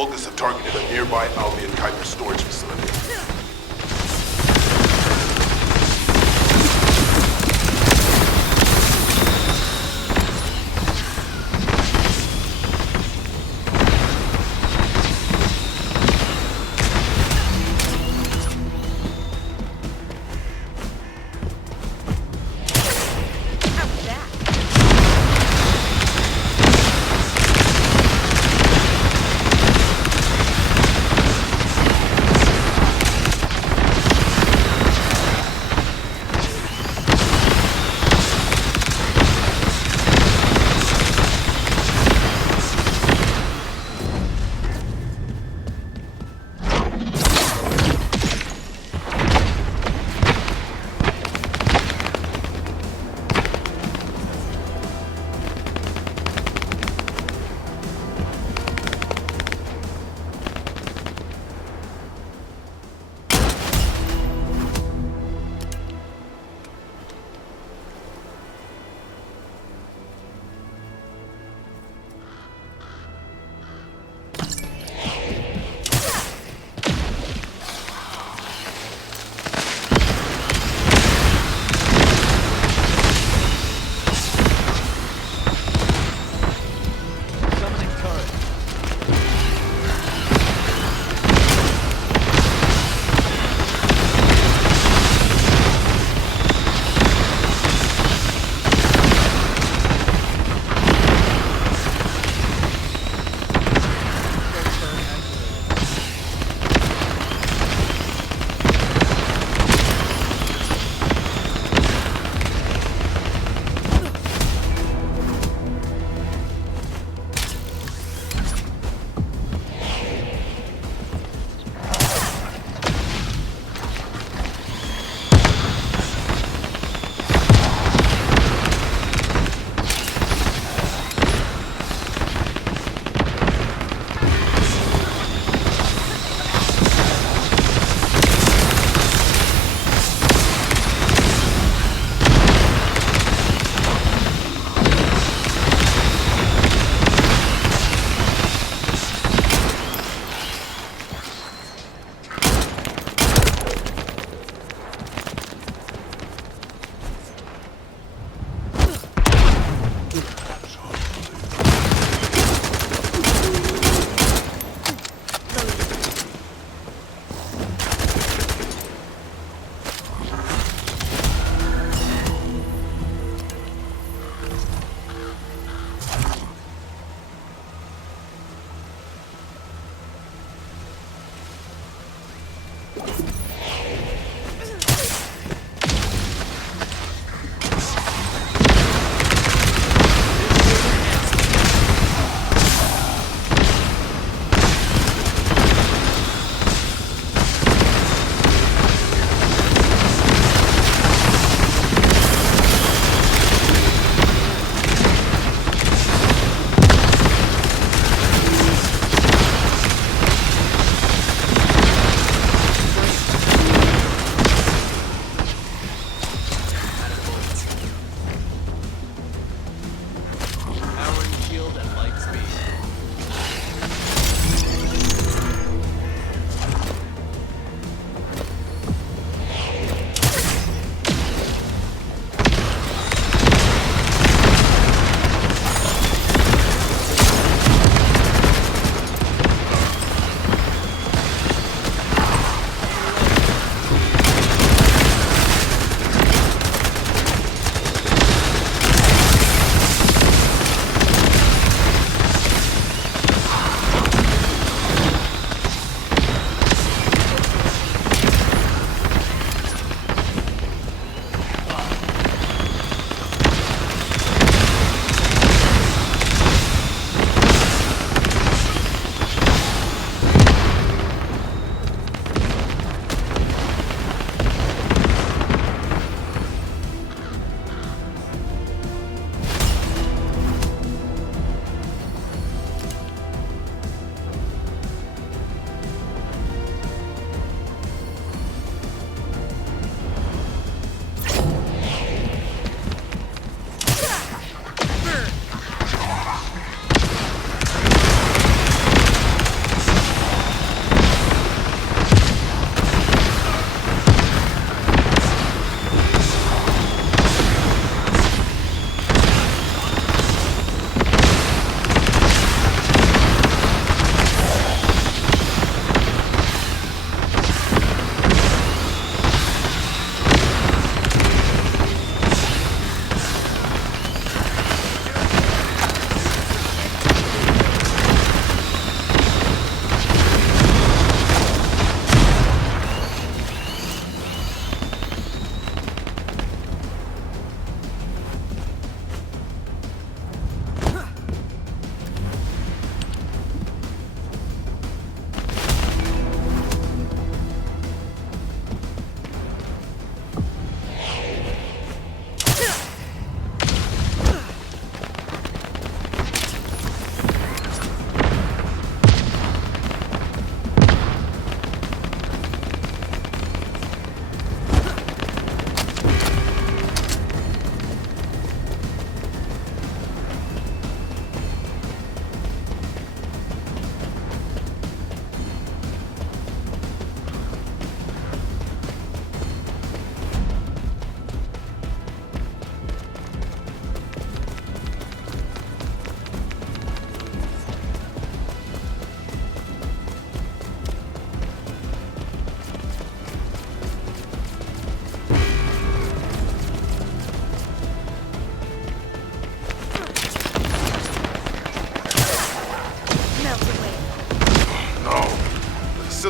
Vulgus have targeted a nearby Albion Kuiper storage facility.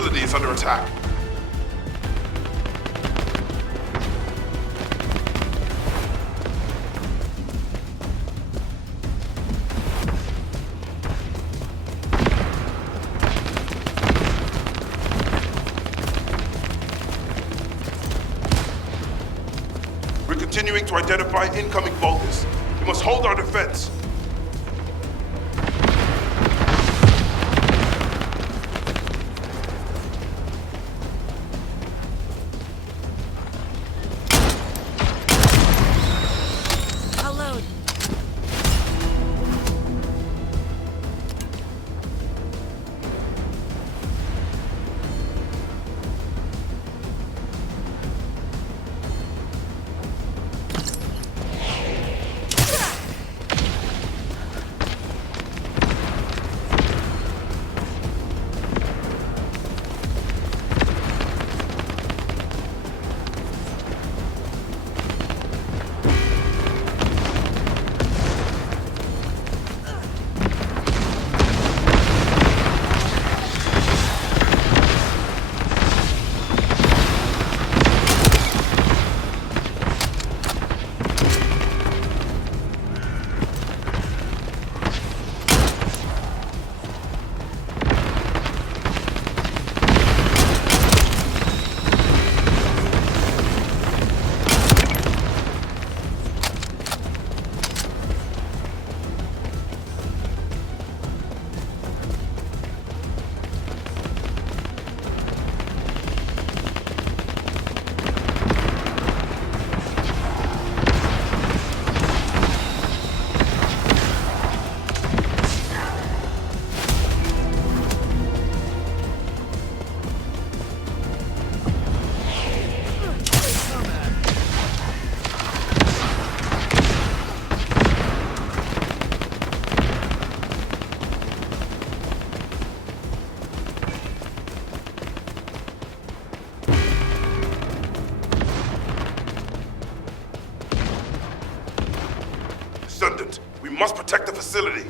facility is under attack. We're continuing to identify incoming Vulgus. We must hold our defense. Descendant, we must protect the facility.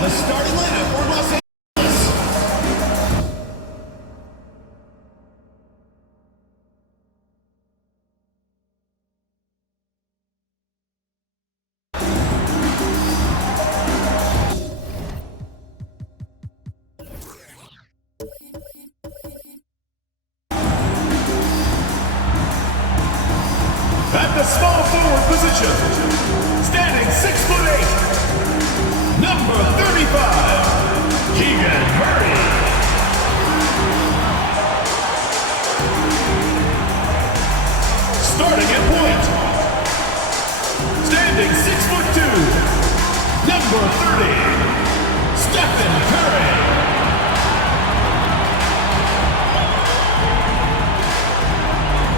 the starting lineup for Los Angeles. At the small forward position, standing 6'8", number 35, Keegan Murray. Starting at point, standing 6'2", number 30, Stephen Curry.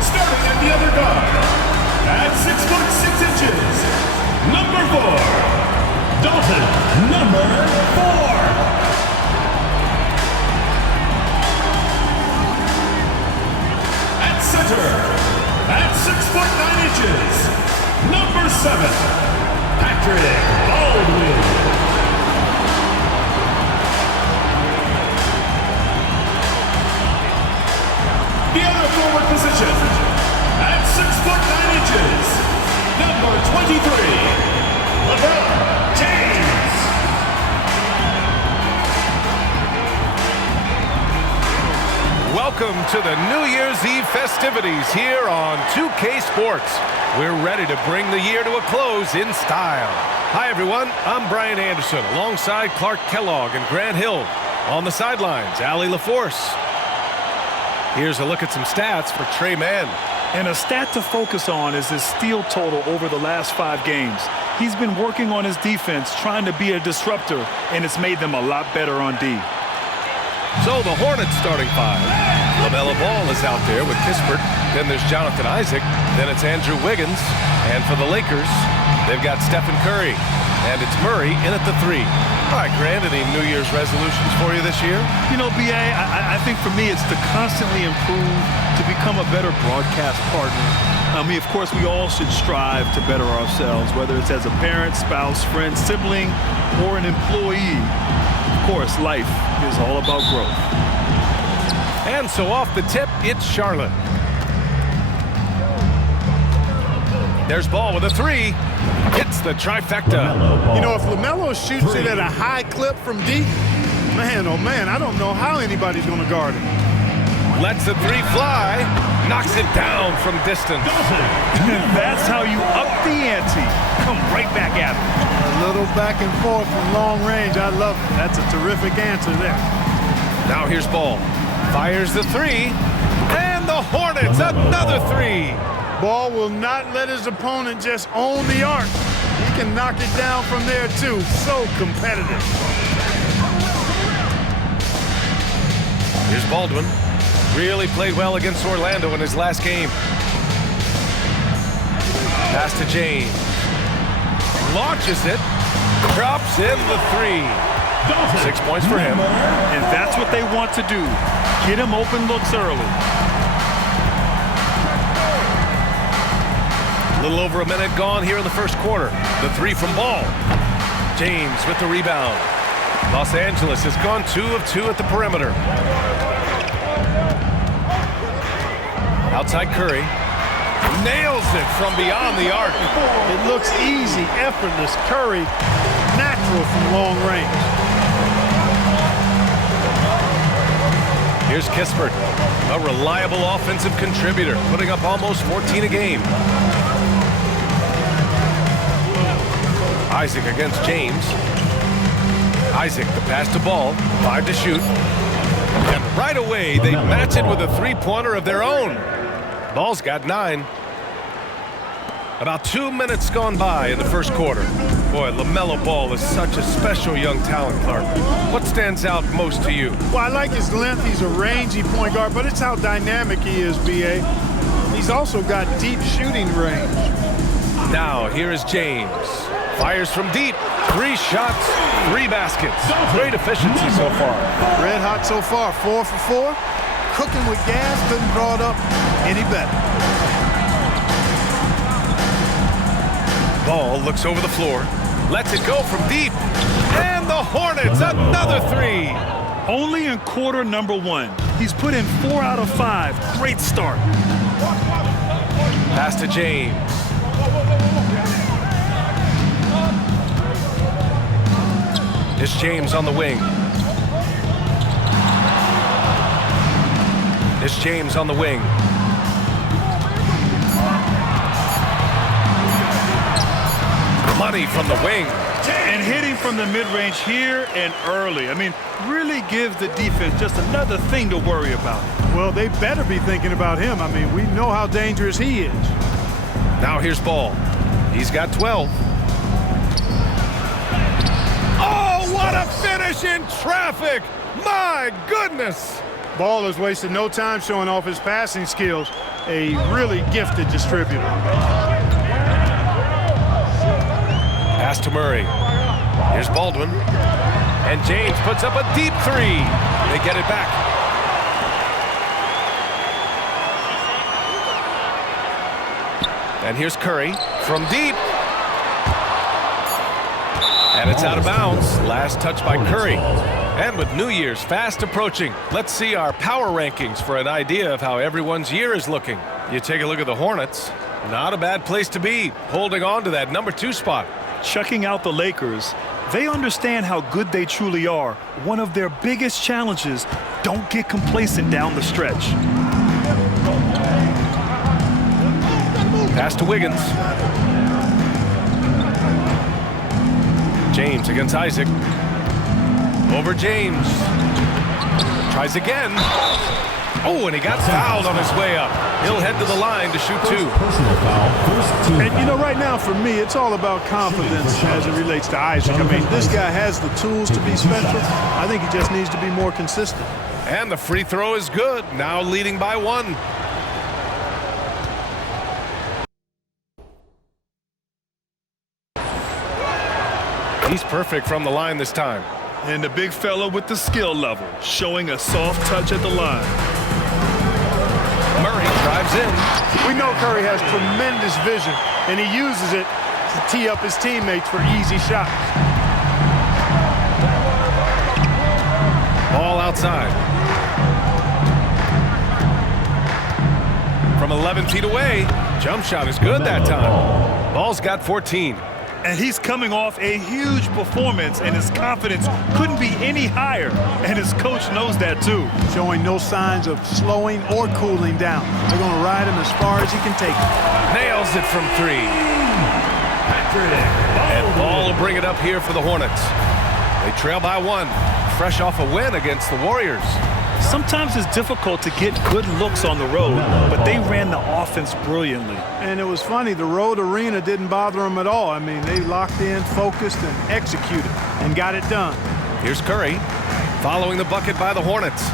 Starting at the other guard, at 6'6", number 4, Dalton, number 4. At center, at 6'9", number 7, Patrick Baldwin. The other forward position, at 6'9", number 23, LeBron James. Welcome to the New Year's Eve festivities here on 2K Sports. We're ready to bring the year to a close in style. Hi everyone, I'm Brian Anderson alongside Clark Kellogg and Grant Hill. On the sidelines, Allie LaForce. Here's a look at some stats for Trey Mann. And a stat to focus on is his steal total over the last 5 games. He's been working on his defense, trying to be a disruptor, and it's made them a lot better on D. So the Hornets starting 5. LaMelo Ball is out there with Kispert. Then there's Jonathan Isaac. Then it's Andrew Wiggins. And for the Lakers, they've got Stephen Curry. And it's Murray in at the 3. All right, Grant, any New Year's resolutions for you this year? You know, B.A., I think for me it's to constantly improve, to become a better broadcast partner. I mean, of course, we all should strive to better ourselves, whether it's as a parent, spouse, friend, sibling, or an employee. Of course, life is all about growth. And so off the tip, it's Charlotte. There's Ball with a 3. Hits the trifecta. You know, if LaMelo shoots it at a high clip from deep, man, oh man, I don't know how anybody's going to guard it. Lets the 3 fly. Knocks it down from distance. That's how you up the ante. Come right back at him. A little back and forth from long range. I love it. That's a terrific answer there. Now here's Ball. Fires the 3. And the Hornets, another 3. Ball will not let his opponent just own the arc. He can knock it down from there, too. So competitive. Here's Baldwin. Really played well against Orlando in his last game. Pass to James. Launches it. Drops in the 3. 6 points for him. And that's what they want to do. Get him open looks early. A little over a minute gone here in the first quarter. The 3 from Ball. James with the rebound. Los Angeles has gone 2 of 2 at the perimeter. Outside Curry. Nails it from beyond the arc. It looks easy, effortless. Curry, natural from long range. Here's Kispert, a reliable offensive contributor, putting up almost 14 a game. Isaac against James. Isaac, the pass to Ball, 5 to shoot. And right away, they match it with a 3-pointer of their own. Ball's got 9. About 2 minutes gone by in the first quarter. Boy, LaMelo Ball is such a special young talent, Clark. What stands out most to you? Well, I like his length. He's a rangy point guard, but it's how dynamic he is, B.A. He's also got deep shooting range. Now, here is James. Fires from deep. 3 shots, 3 baskets. Great efficiency so far. Red hot so far, 4 for 4. Cooking with gas, couldn't draw it up any better. Ball looks over the floor. Lets it go from deep. And the Hornets, another three. Only in quarter number 1. He's put in 4 out of 5. Great start. Pass to James. It's James on the wing. It's James on the wing. Money from the wing. And hitting from the mid-range here and early. I mean, really gives the defense just another thing to worry about. Well, they better be thinking about him. I mean, we know how dangerous he is. Now here's Ball. He's got 12. Oh, what a finish in traffic! My goodness! Ball has wasted no time showing off his passing skills. A really gifted distributor. Pass to Murray. Here's Baldwin. And James puts up a deep three. They get it back. And here's Curry from deep. And it's out of bounds. Last touch by Curry. And with New Year's fast approaching, let's see our power rankings for an idea of how everyone's year is looking. You take a look at the Hornets. Not a bad place to be, holding on to that number 2 spot. Checking out the Lakers, they understand how good they truly are. One of their biggest challenges, don't get complacent down the stretch. Pass to Wiggins. James against Isaac. Over James. Tries again. Oh, and he got fouled on his way up. He'll head to the line to shoot 2. And, you know, right now for me, it's all about confidence as it relates to Isaac. I mean, this guy has the tools to be special. I think he just needs to be more consistent. And the free throw is good. Now leading by 1. He's perfect from the line this time. And the big fella with the skill level, showing a soft touch at the line. Murray drives in. We know Curry has tremendous vision, and he uses it to tee up his teammates for easy shots. Ball outside. From 11 feet away, jump shot is good that time. Ball's got 14. And he's coming off a huge performance, and his confidence couldn't be any higher. And his coach knows that, too. Showing no signs of slowing or cooling down. They're going to ride him as far as he can take it. Nails it from 3. And Ball will bring it up here for the Hornets. They trail by 1, fresh off a win against the Warriors. Sometimes it's difficult to get good looks on the road, but they ran the offense brilliantly. And it was funny, the road arena didn't bother them at all. I mean, they locked in, focused, and executed, and got it done. Here's Curry, following the bucket by the Hornets.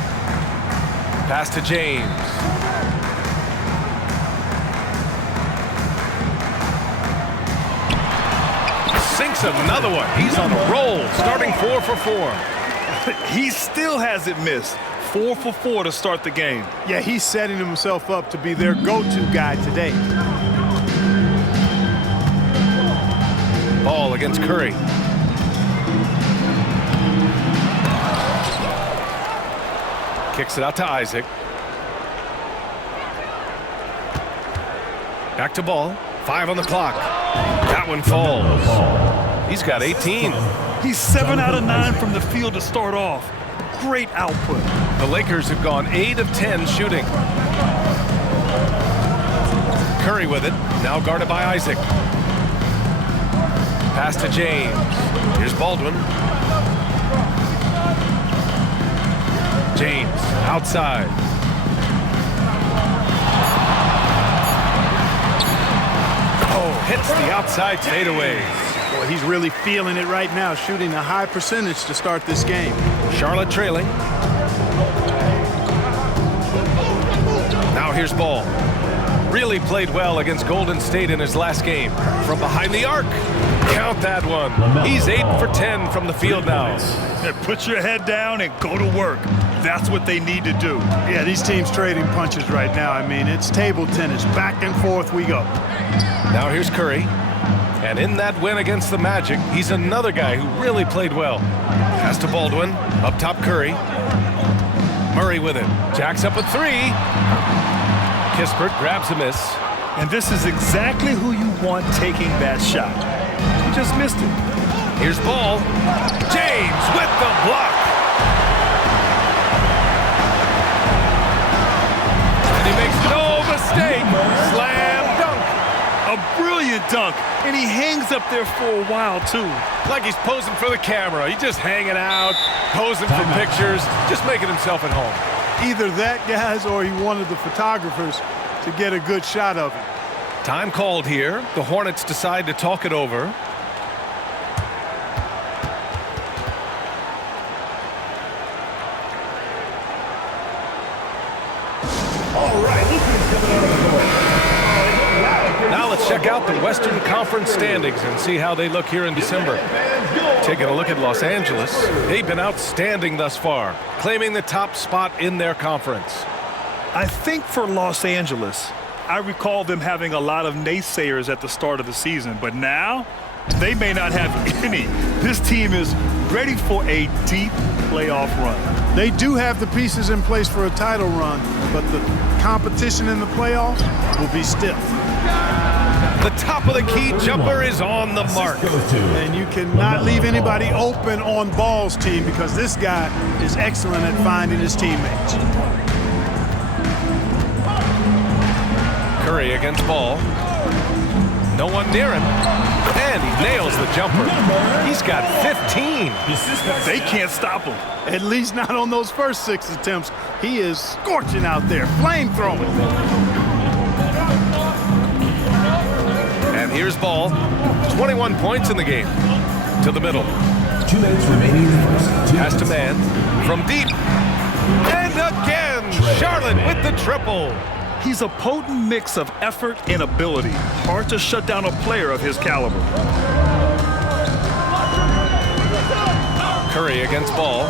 Pass to James. Sinks another one. He's on a roll, starting 4 for 4. He still hasn't missed. 4 for 4 to start the game. Yeah, he's setting himself up to be their go-to guy today. Ball against Curry. Kicks it out to Isaac. Back to Ball. 5 on the clock. That one falls. He's got 18. He's 7 out of 9 from the field to start off. Great output. The Lakers have gone 8 of 10 shooting. Curry with it, now guarded by Isaac. Pass to James. Here's Baldwin. James outside. Oh, hits the outside fadeaway. Boy, he's really feeling it right now, shooting a high percentage to start this game. Charlotte trailing. Now here's Ball. Really played well against Golden State in his last game. From behind the arc. Count that one. He's 8 for 10 from the field now. And put your head down and go to work. That's what they need to do. Yeah, these teams trading punches right now. I mean, it's table tennis. Back and forth we go. Now here's Curry. And in that win against the Magic, he's another guy who really played well. Pass to Baldwin. Up top, Curry. Murray with it. Jacks up a three. Kispert grabs a miss. And this is exactly who you want taking that shot. He just missed it. Here's Ball. James with the block. And he makes no mistake. Slam dunk. A brilliant dunk. And he hangs up there for a while, too. Like he's posing for the camera. He's just hanging out, posing for pictures, just making himself at home. Either that, guys, or he wanted the photographers to get a good shot of it. Time called here. The Hornets decide to talk it over. Now let's check out the Western Conference standings and see how they look here in December. Taking a look at Los Angeles, they've been outstanding thus far, claiming the top spot in their conference. I think for Los Angeles, I recall them having a lot of naysayers at the start of the season, but now they may not have any. This team is ready for a deep playoff run. They do have the pieces in place for a title run, but the competition in the playoffs will be stiff. The top of the key jumper is on the mark. And you cannot leave anybody open on Ball's team because this guy is excellent at finding his teammates. Curry against Ball. No one near him. And he nails the jumper. He's got 15. They can't stop him. At least not on those first 6 attempts. He is scorching out there, flamethrowing. And here's Ball. 21 points in the game. To the middle. 2 minutes remaining in the first. Pass to man. From deep. And again, Charlotte with the triple. He's a potent mix of effort and ability. Hard to shut down a player of his caliber. Curry against Ball.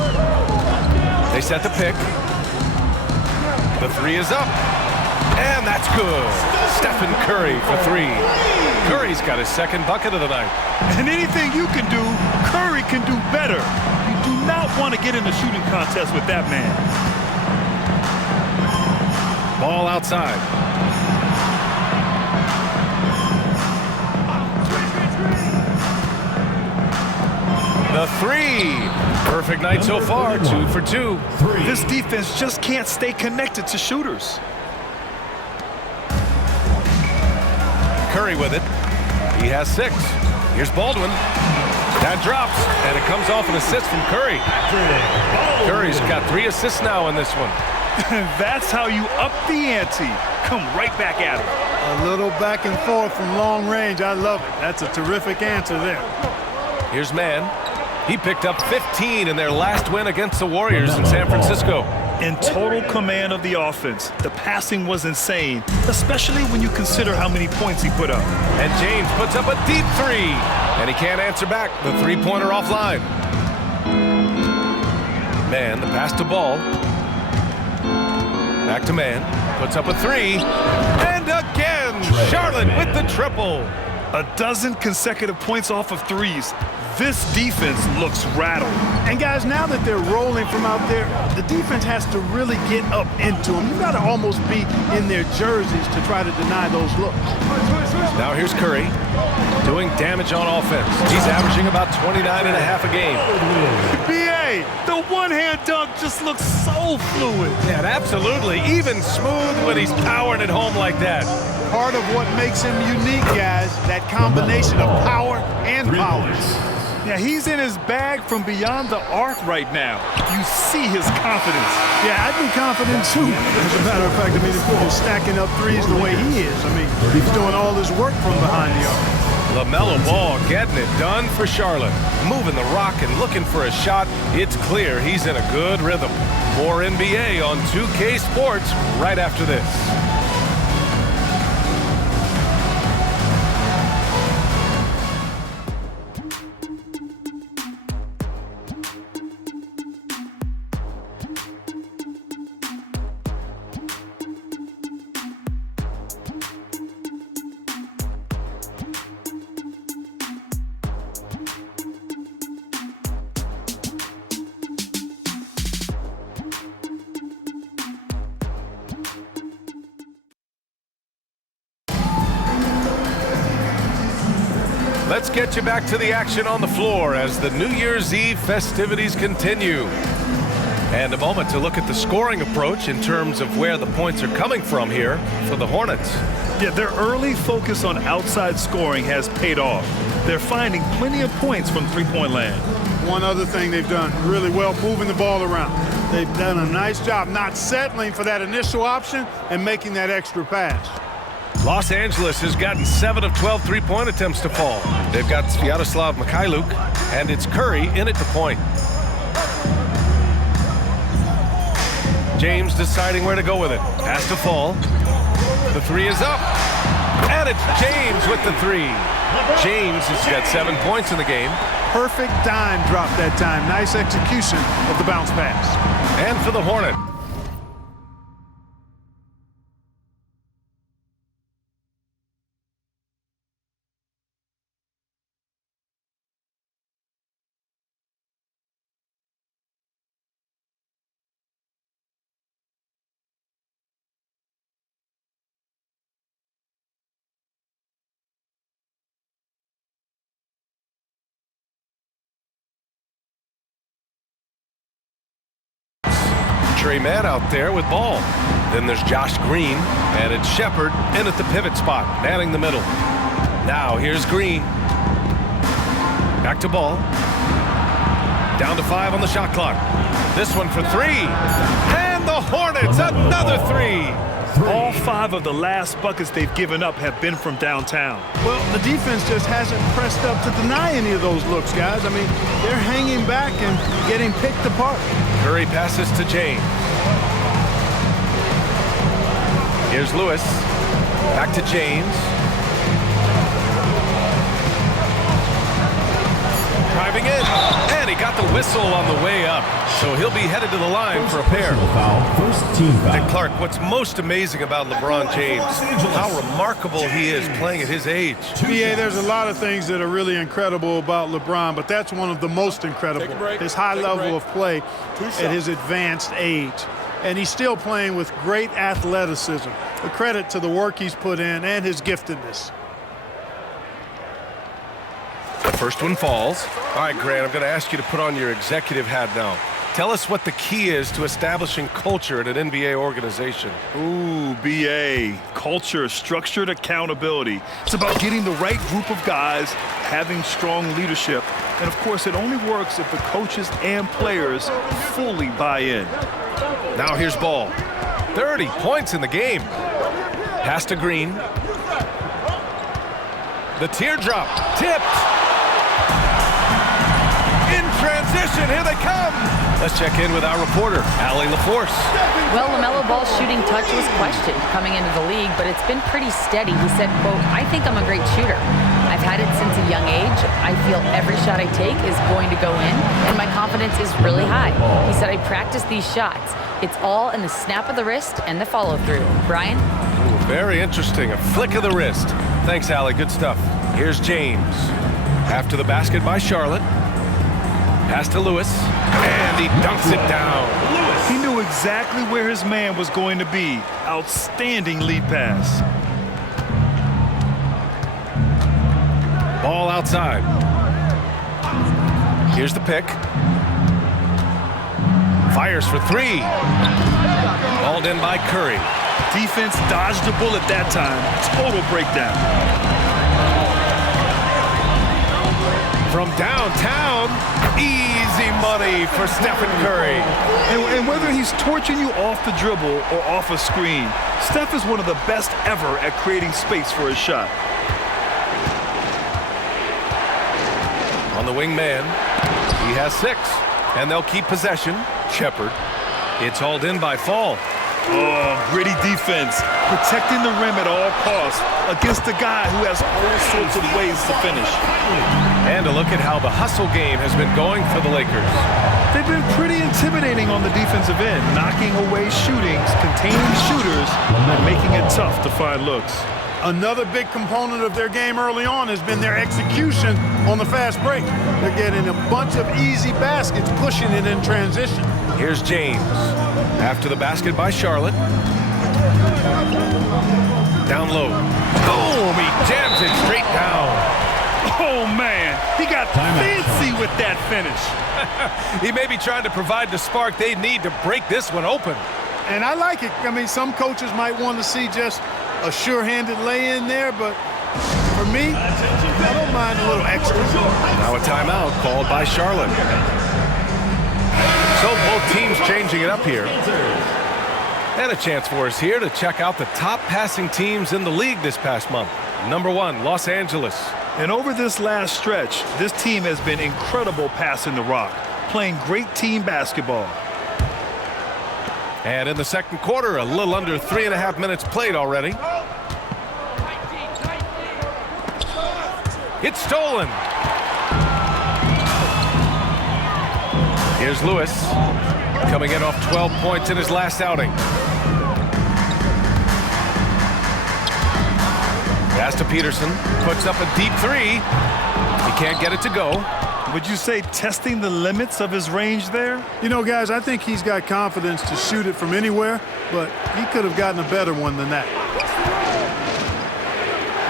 They set the pick. The three is up. And that's good. Stephen Curry for 3. Curry's got his second bucket of the night. And anything you can do, Curry can do better. You do not want to get in a shooting contest with that man. Ball outside. The three. Perfect night so far, 2 for 2. This defense just can't stay connected to shooters. Curry with it. He has 6. Here's Baldwin. That drops, and it comes off an assist from Curry. Curry's got 3 assists now in this one. That's how you up the ante. Come right back at him. A little back and forth from long range. I love it. That's a terrific answer there. Here's Mann. He picked up 15 in their last win against the Warriors in San Francisco. In total command of the offense. The passing was insane, especially when you consider how many points he put up. And James puts up a deep 3. And he can't answer back. The three-pointer offline. Mann, the pass to Ball. Back to Mann. Puts up a 3. And again, Charlotte with the triple. A dozen consecutive points off of threes. This defense looks rattled. And guys, now that they're rolling from out there, the defense has to really get up into them. You've got to almost be in their jerseys to try to deny those looks. Now here's Curry doing damage on offense. He's averaging about 29.5 a game. B.A., the one-hand dunk just looks so fluid. Yeah, absolutely. Even smooth when he's powering it home like that. Part of what makes him unique, guys, that combination of power and polish. Yeah, he's in his bag from beyond the arc right now. You see his confidence. Yeah, I'd be confident too. As a matter of fact, I mean, if he's stacking up threes the way he is, I mean, he's doing all this work from behind the arc. LaMelo Ball getting it done for Charlotte. Moving the rock and looking for a shot. It's clear he's in a good rhythm. More NBA on 2K Sports right after this. Let's get you back to the action on the floor as the New Year's Eve festivities continue. And a moment to look at the scoring approach in terms of where the points are coming from here for the Hornets. Yeah, their early focus on outside scoring has paid off. They're finding plenty of points from three-point land. One other thing they've done really well, moving the ball around. They've done a nice job not settling for that initial option and making that extra pass. Los Angeles has gotten 7 of 12 three-point attempts to fall. They've got Sviatoslav Mikhailuk, and it's Curry in at the point. James deciding where to go with it. Has to fall. The three is up. And it's James with the three. James has got 7 points in the game. Perfect dime drop that time. Nice execution of the bounce pass. And for the Hornet. Trey Mann out there with ball. Then there's Josh Green, and it's Shepard in at the pivot spot, manning the middle. Now here's Green. Back to ball. Down to 5 on the shot clock. This one for 3. And the Hornets, another 3. All 5 of the last buckets they've given up have been from downtown. Well, the defense just hasn't pressed up to deny any of those looks, guys. I mean, they're hanging back and getting picked apart. Curry passes to James. Here's Lewis. Back to James. Driving in. And he got the whistle on the way up. So he'll be headed to the line for a pair. And Clark, what's most amazing about LeBron James, how remarkable he is playing at his age. Yeah, there's a lot of things that are really incredible about LeBron, but that's one of the most incredible. His high level of play at his advanced age. And he's still playing with great athleticism. A credit to the work he's put in and his giftedness. The first one falls. All right, Grant, I'm going to ask you to put on your executive hat now. Tell us what the key is to establishing culture at an NBA organization. Ooh, BA. Culture, structured accountability. It's about getting the right group of guys, having strong leadership, and of course it only works if the coaches and players fully buy in. Now here's Ball. 30 points in the game. Pass to Green. The teardrop. Tipped. In transition. Here they come. Let's check in with our reporter, Allie LaForce. Well, LaMelo Ball's shooting touch was questioned coming into the league, but it's been pretty steady. He said, quote, "I think I'm a great shooter. I've had it since a young age. I feel every shot I take is going to go in, and my confidence is really high." He said, "I practice these shots. It's all in the snap of the wrist and the follow-through." Brian? Ooh, very interesting. A flick of the wrist. Thanks, Allie. Good stuff. Here's James. After the basket by Charlotte. Pass to Lewis. And he dunks it down. He knew exactly where his man was going to be. Outstanding lead pass. Ball outside. Here's the pick. Fires for 3. Balled in by Curry. Defense dodged a bullet that time. Total breakdown. From downtown, easy money for Stephen Curry. And whether he's torching you off the dribble or off a screen, Steph is one of the best ever at creating space for his shot. On the wing man, he has 6, and they'll keep possession. Shepard. It's hauled in by Fall. Oh, gritty defense, protecting the rim at all costs against a guy who has all sorts of ways to finish. And a look at how the hustle game has been going for the Lakers. They've been pretty intimidating on the defensive end, knocking away shootings, containing shooters, and making it tough to find looks. Another big component of their game early on has been their execution on the fast break. They're getting a bunch of easy baskets, pushing it in transition. Here's James. After the basket by Charlotte. Down low. Boom! He jams it straight down. Oh, with that finish. He may be trying to provide the spark they need to break this one open. And I like it. I mean, some coaches might want to see just a sure-handed lay-in there, but for me, I don't mind a little extra. Now a timeout called by Charlotte. So both teams changing it up here. And a chance for us here to check out the top passing teams in the league this past month. Number 1, Los Angeles. And over this last stretch, this team has been incredible passing the rock, playing great team basketball. And in the second quarter, a little under 3.5 minutes played already. It's stolen. Here's Lewis, coming in off 12 points in his last outing. Pass to Peterson, puts up a deep three. He can't get it to go. Would you say testing the limits of his range there? You know, guys, I think he's got confidence to shoot it from anywhere, but he could have gotten a better one than that.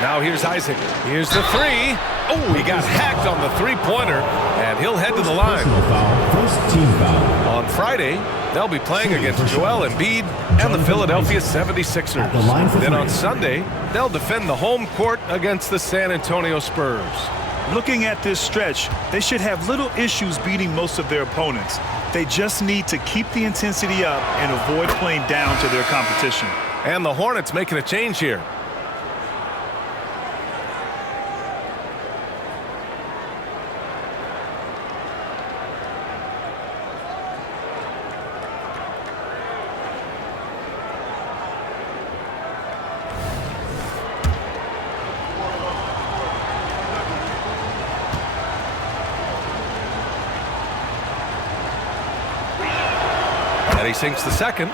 Now here's Isaac. Here's the three. Oh, he got hacked on the three-pointer, and he'll head to the line. First team foul. On Friday, they'll be playing against Joel Embiid and the Philadelphia 76ers. Then on Sunday, they'll defend the home court against the San Antonio Spurs. Looking at this stretch, they should have little issues beating most of their opponents. They just need to keep the intensity up and avoid playing down to their competition. And the Hornets making a change here. He sinks the second.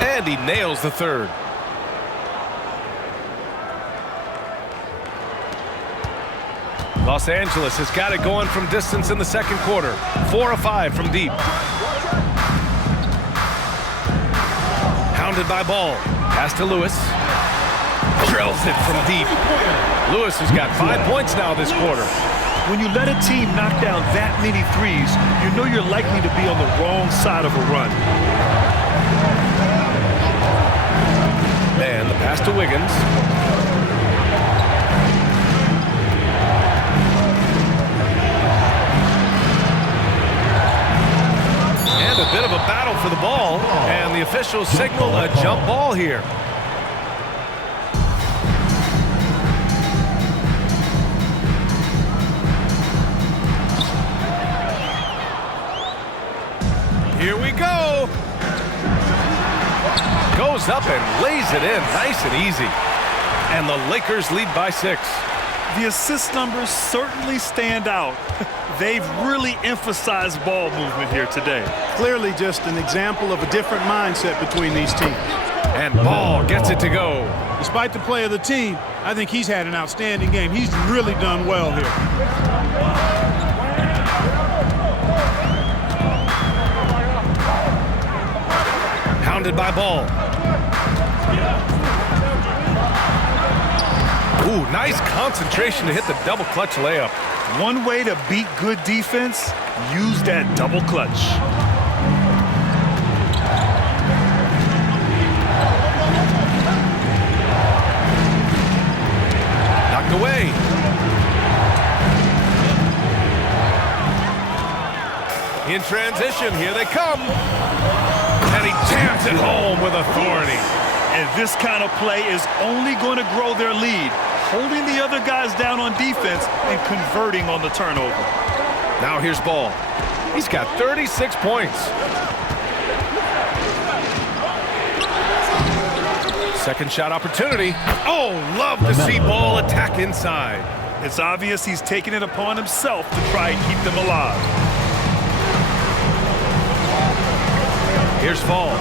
And he nails the third. Los Angeles has got it going from distance in the second quarter. 4 of 5 from deep. Hounded by Ball. Pass to Lewis. Drills it from deep. Lewis has got 5 points now this quarter. When you let a team knock down that many threes, you know you're likely to be on the wrong side of a run. And the pass to Wiggins. And a bit of a battle for the ball, and the officials signal a jump ball here. Here we go. Goes up and lays it in nice and easy. And the Lakers lead by 6. The assist numbers certainly stand out. They've really emphasized ball movement here today. Clearly just an example of a different mindset between these teams. And Ball gets it to go. Despite the play of the team, I think he's had an outstanding game. He's really done well here. Hounded by Ball. Ooh, nice concentration to hit the double clutch layup. One way to beat good defense, use that double clutch. Knocked away. In transition, here they come. And he jams it home with authority. And this kind of play is only going to grow their lead, holding the other guys down on defense and converting on the turnover. Now here's Ball. He's got 36 points. Second shot opportunity. Oh, love to see Ball attack inside. It's obvious he's taking it upon himself to try and keep them alive. Here's Fall.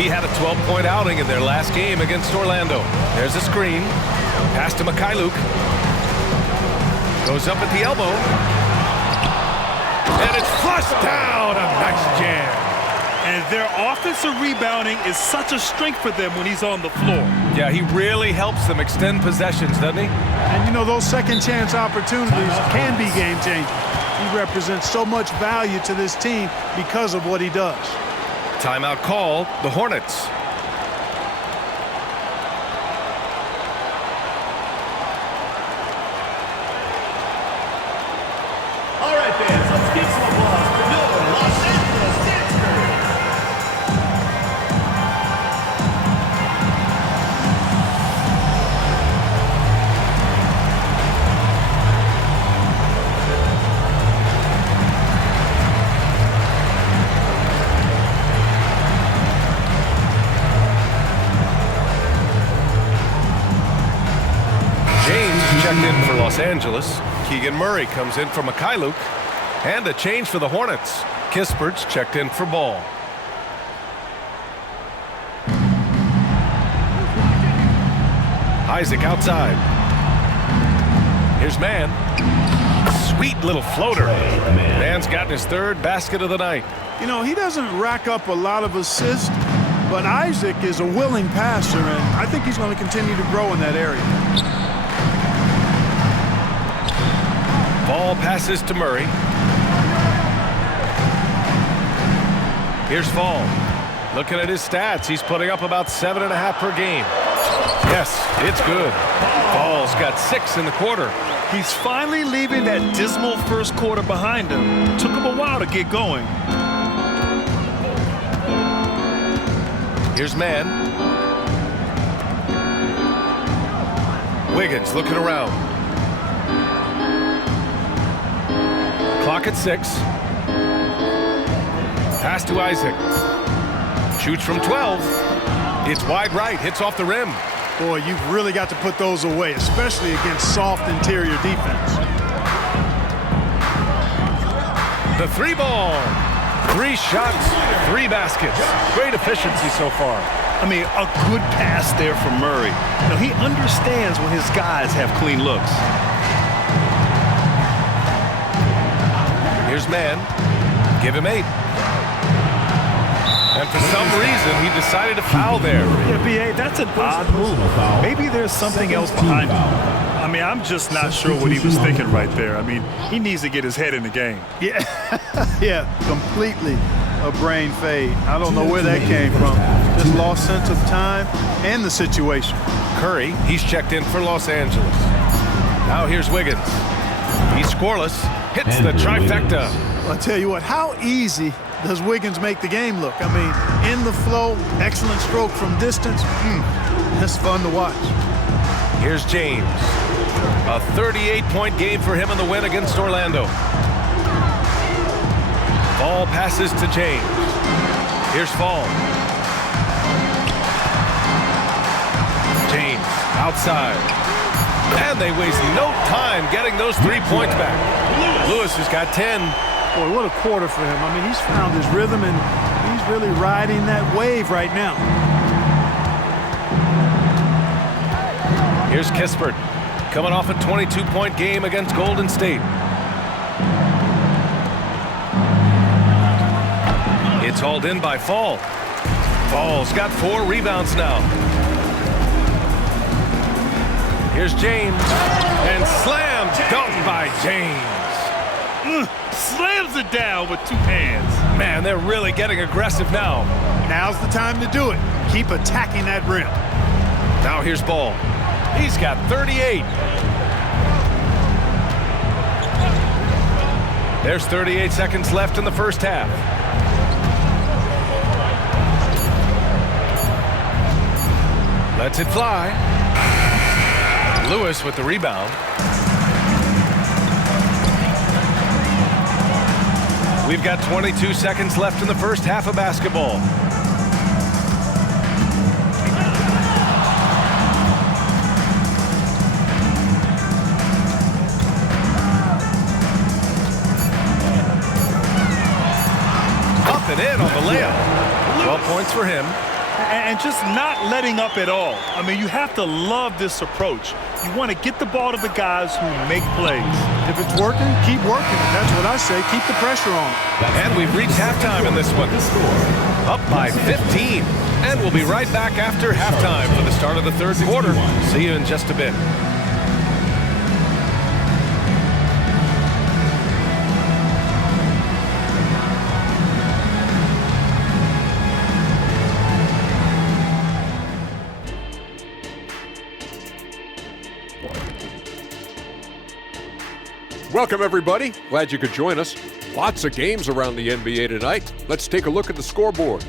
He had a 12-point outing in their last game against Orlando. There's a screen. Pass to Mikhailuk. Goes up at the elbow. And it's flushed down. A nice jam. And their offensive rebounding is such a strength for them when he's on the floor. Yeah, he really helps them extend possessions, doesn't he? And, you know, those second chance opportunities can be game-changing. He represents so much value to this team because of what he does. Timeout call, the Hornets. All right, fans, let's give some applause for your Los Angeles Dance Crew. James checked in for Los Angeles. Keegan Murray comes in for Mikhailuk. And a change for the Hornets. Kispert's checked in for Ball. Isaac outside. Here's Mann. Sweet little floater. Mann's gotten his third basket of the night. You know, he doesn't rack up a lot of assists, but Isaac is a willing passer, and I think he's going to continue to grow in that area. Ball passes to Murray. Here's Fall. Looking at his stats, he's putting up about 7.5 per game. Yes, it's good. Fall's got 6 in the quarter. He's finally leaving that dismal first quarter behind him. Took him a while to get going. Here's Mann. Wiggins looking around. Clock at 6. Pass to Isaac. Shoots from 12. It's wide right. Hits off the rim. Boy, you've really got to put those away, especially against soft interior defense. The 3 ball. 3 shots, 3 baskets. Great efficiency so far. I mean, a good pass there from Murray. Now, he understands when his guys have clean looks. Here's Mann. Give him 8. And for some reason, he decided to foul there. Yeah, B.A., that's an odd move. Maybe there's something else behind him. I mean, I'm just not sure what he was thinking right there. I mean, he needs to get his head in the game. Yeah, yeah, completely a brain fade. I don't know where that came from. Just lost sense of time and the situation. Curry, he's checked in for Los Angeles. Now here's Wiggins. He's scoreless. Hits the trifecta. I'll tell you what, how easy does Wiggins make the game look? I mean, in the flow, excellent stroke from distance. That's fun to watch. Here's James. A 38-point game for him in the win against Orlando. Ball passes to James. Here's Fall. James outside. And they waste no time getting those 3 points back. Lewis has got 10. Boy, what a quarter for him. I mean, he's found his rhythm, and he's really riding that wave right now. Here's Kispert, coming off a 22-point game against Golden State. It's hauled in by Fall. Fall's got 4 rebounds now. Here's James, and slam dunk by James. Slams it down with 2 hands. Man, they're really getting aggressive now. Now's the time to do it. Keep attacking that rim. Now here's Ball. He's got 38. There's 38 seconds left in the first half. Lets it fly. Lewis with the rebound. We've got 22 seconds left in the first half of basketball. Up and in on the layup. 12 points for him. And just not letting up at all. I mean, you have to love this approach. You want to get the ball to the guys who make plays. If it's working, keep working. That's what I say. Keep the pressure on. And we've reached halftime in this one. up by 15. And we'll be right back after halftime for the start of the third quarter. See you in just a bit. Welcome, everybody. Glad you could join us. Lots of games around the NBA tonight. Let's take a look at the scoreboard.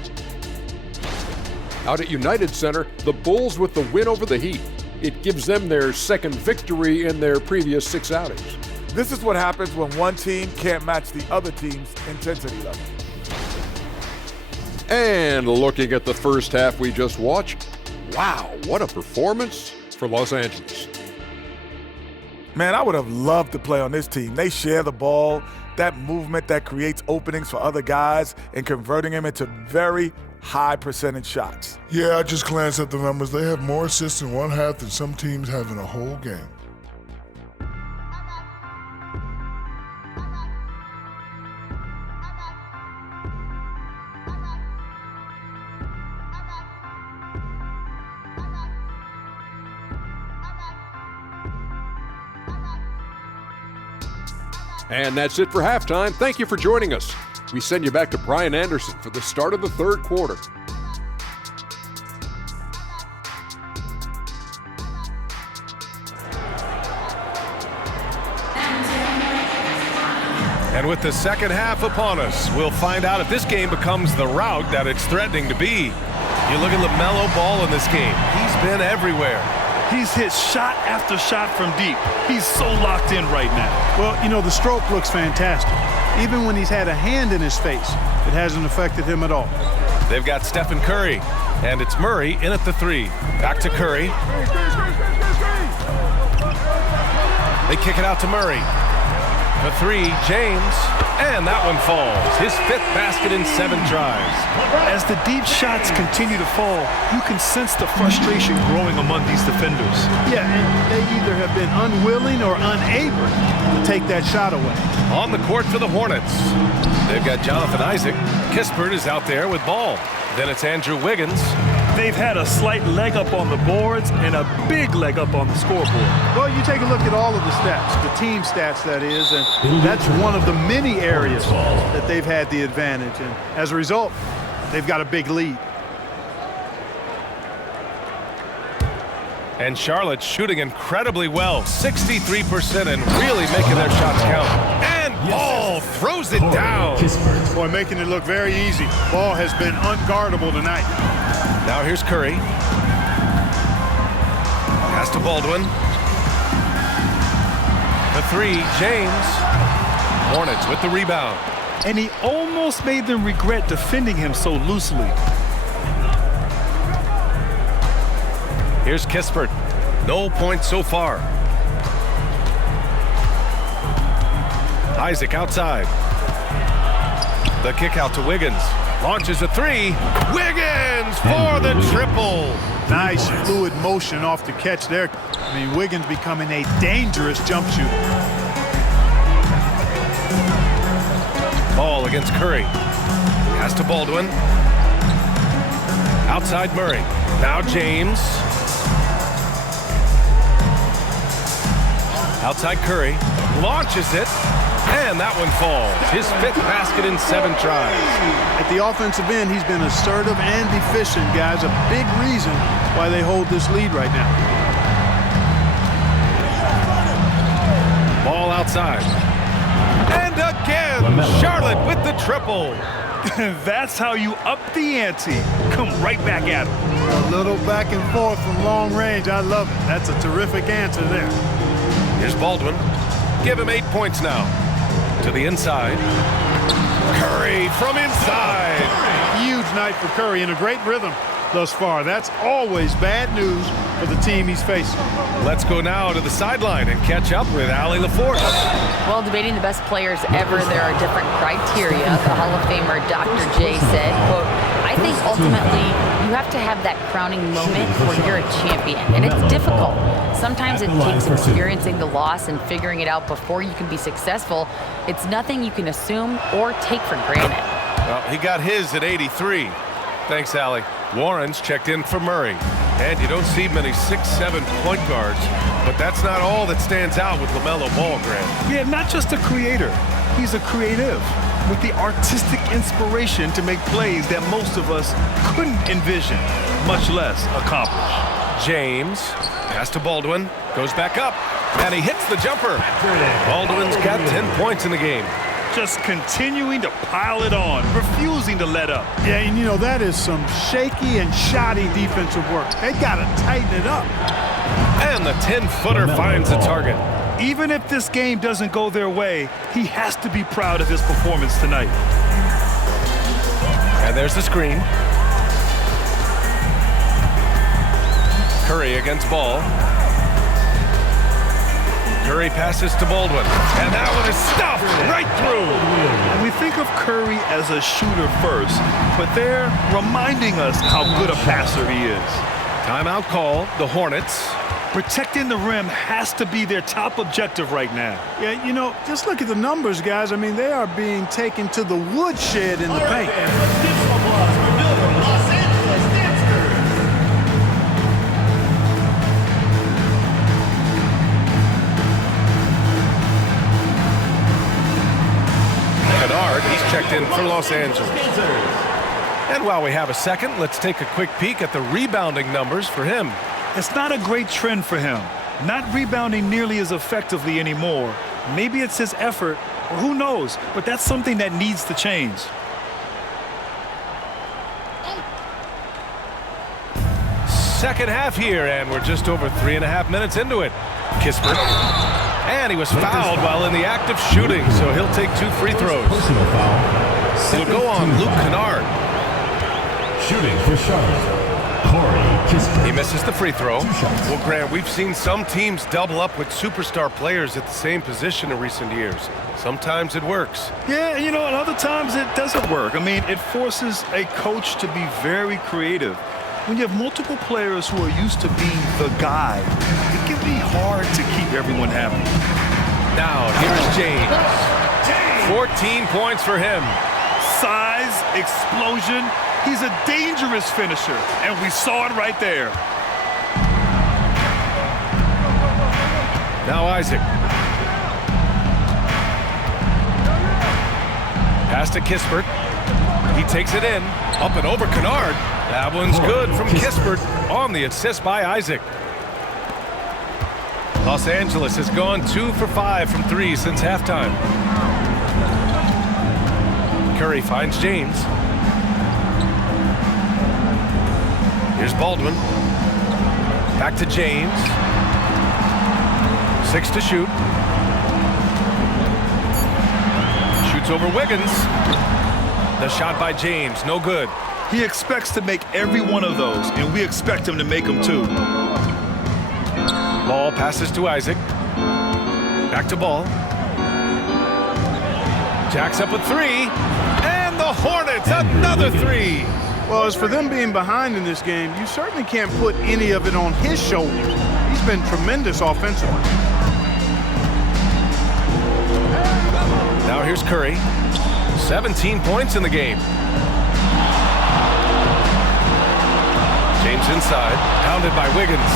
Out at United Center, the Bulls with the win over the Heat. It gives them their second victory in their previous 6 outings. This is what happens when one team can't match the other team's intensity level. And looking at the first half we just watched, wow, what a performance for Los Angeles. Man, I would have loved to play on this team. They share the ball, that movement that creates openings for other guys and converting them into very high percentage shots. Yeah, I just glanced at the numbers. They have more assists in one half than some teams have in a whole game. And that's it for halftime. Thank you for joining us. We send you back to Brian Anderson for the start of the third quarter. And with the second half upon us, we'll find out if this game becomes the rout that it's threatening to be. You look at LaMelo Ball in this game. He's been everywhere. He's hit shot after shot from deep. He's so locked in right now. Well, you know, the stroke looks fantastic. Even when he's had a hand in his face, it hasn't affected him at all. They've got Stephen Curry, and it's Murray in at the 3. Back to Curry. They kick it out to Murray. The 3, James, and that one falls. His 5th basket in 7 tries. As the deep shots continue to fall, you can sense the frustration growing among these defenders. Yeah, and they either have been unwilling or unable to take that shot away. On the court for the Hornets, they've got Jonathan Isaac. Kispert is out there with ball. Then it's Andrew Wiggins. They've had a slight leg up on the boards and a big leg up on the scoreboard. Well, you take a look at all of the stats, the team stats that is, and that's one of the many areas that they've had the advantage. And as a result, they've got a big lead. And Charlotte shooting incredibly well, 63%, and really making their shots count. And Ball throws it down. Boy, making it look very easy. Ball has been unguardable tonight. Now here's Curry. Pass to Baldwin. The 3, James. Hornets with the rebound. And he almost made them regret defending him so loosely. Here's Kispert. No points so far. Isaac outside. The kick out to Wiggins. Launches a 3. Wiggins for the triple. Nice fluid motion off the catch there. I mean, Wiggins becoming a dangerous jump shooter. Ball against Curry. Pass to Baldwin. Outside Murray. Now James. Outside Curry. Launches it. And that one falls. His 5th basket in 7 tries. At the offensive end, he's been assertive and efficient, guys. A big reason why they hold this lead right now. Ball outside. And again, Charlotte with the triple. That's how you up the ante. Come right back at him. A little back and forth from long range. I love it. That's a terrific answer there. Here's Baldwin. Give him 8 points now. To the inside. Curry from inside. Huge night for Curry and a great rhythm thus far. That's always bad news for the team he's facing. Let's go now to the sideline and catch up with Allie LaForce. Well, debating the best players ever, there are different criteria. The Hall of Famer Dr. J said, quote, I think ultimately you have to have that crowning moment where you're a champion, and it's difficult. Sometimes it takes experiencing the loss and figuring it out before you can be successful. It's nothing you can assume or take for granted. Well, he got his at 83. Thanks, Allie. Warren's checked in for Murray. And you don't see many 6'7" point guards, but that's not all that stands out with LaMelo Ball, Grant. Yeah, not just a creator. He's a creative with the artistic inspiration to make plays that most of us couldn't envision, much less accomplish. James, pass to Baldwin, goes back up, and he hits the jumper. Baldwin's got 10 points in the game. Just continuing to pile it on, refusing to let up. Yeah, and you know, that is some shaky and shoddy defensive work. They got to tighten it up. And the 10-footer finds the target. Even if this game doesn't go their way, he has to be proud of his performance tonight. And there's the screen. Curry against Ball. Curry passes to Baldwin, and that one is stuffed right through. We think of Curry as a shooter first, but they're reminding us how good a passer he is. Timeout call, the Hornets. Protecting the rim has to be their top objective right now. Yeah, you know, just look at the numbers, guys. I mean, they are being taken to the woodshed in the paint. Let's give some applause for Builder Los Angeles Dancers. Kennard, he's checked in for Los Angeles. And while we have a second, let's take a quick peek at the rebounding numbers for him. It's not a great trend for him. Not rebounding nearly as effectively anymore. Maybe it's his effort, or who knows, but that's something that needs to change. Second half here, and we're just over 3.5 minutes into it. Kispert. And he was fouled while in the act of shooting, so he'll take 2 free throws. Personal foul. It'll go on Luke Kennard. Shooting for Charlotte, Corey Kispert. He misses the free throw. Well, Grant, we've seen some teams double up with superstar players at the same position in recent years. Sometimes it works. Yeah, you know, and other times it doesn't work. I mean, it forces a coach to be very creative. When you have multiple players who are used to being the guy, it can be hard to keep everyone happy. Now, here's James. 14 points for him. Size, explosion. He's a dangerous finisher, and we saw it right there. Now Isaac. Pass to Kispert. He takes it in. Up and over Kennard. That one's good from Kispert on the assist by Isaac. Los Angeles has gone 2 for 5 from 3 since halftime. Curry finds James. Here's Baldwin. Back to James. 6 to shoot. Shoots over Wiggins. The shot by James, no good. He expects to make every one of those, and we expect him to make them too. Ball passes to Isaac. Back to Ball. Jacks up a 3. And the Hornets, another 3. Well, as for them being behind in this game, you certainly can't put any of it on his shoulders. He's been tremendous offensively. Now here's Curry. 17 points in the game. James inside, pounded by Wiggins.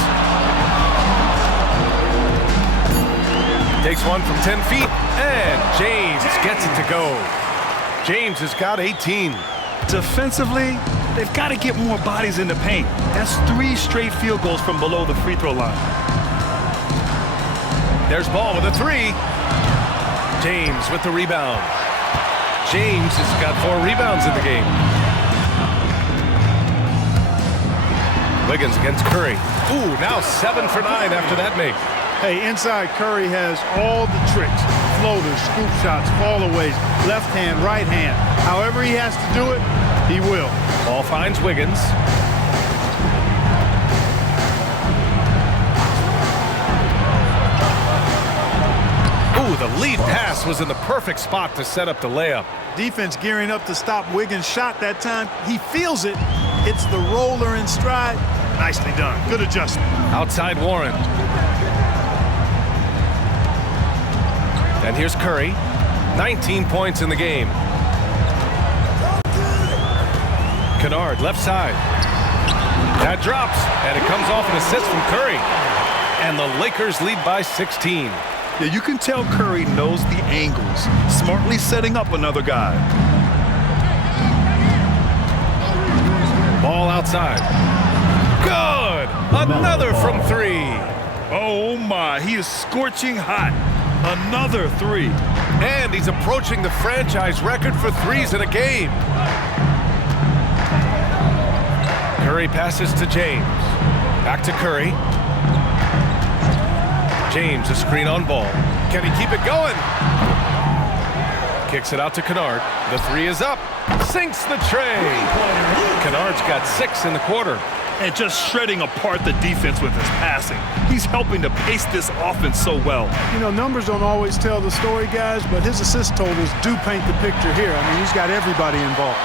Takes one from 10 feet, and James gets it to go. James has got 18. Defensively, they've got to get more bodies in the paint. That's 3 straight field goals from below the free throw line. There's Ball with a 3. James with the rebound. James has got 4 rebounds in the game. Wiggins against Curry. Ooh, now 7 for 9 after that make. Hey, inside Curry has all the tricks. Floaters, scoop shots, fallaways, left hand, right hand. However he has to do it, he will. Ball finds Wiggins. Ooh, the lead pass was in the perfect spot to set up the layup. Defense gearing up to stop Wiggins' shot that time. He feels it. Hits the roller in stride. Nicely done. Good adjustment. Outside Warren. And here's Curry. 19 points in the game. Kennard, left side. That drops, and it comes off an assist from Curry. And the Lakers lead by 16. Yeah, you can tell Curry knows the angles, smartly setting up another guy. Ball outside. Good! Another from three. Oh my, he is scorching hot. Another three. And he's approaching the franchise record for threes in a game. Curry passes to James. Back to Curry. James, a screen on ball. Can he keep it going? Kicks it out to Kennard. The three is up. Sinks the tray. Kennard's got 6 in the quarter. And just shredding apart the defense with his passing. He's helping to pace this offense so well. You know, numbers don't always tell the story, guys, but his assist totals do paint the picture here. I mean, he's got everybody involved.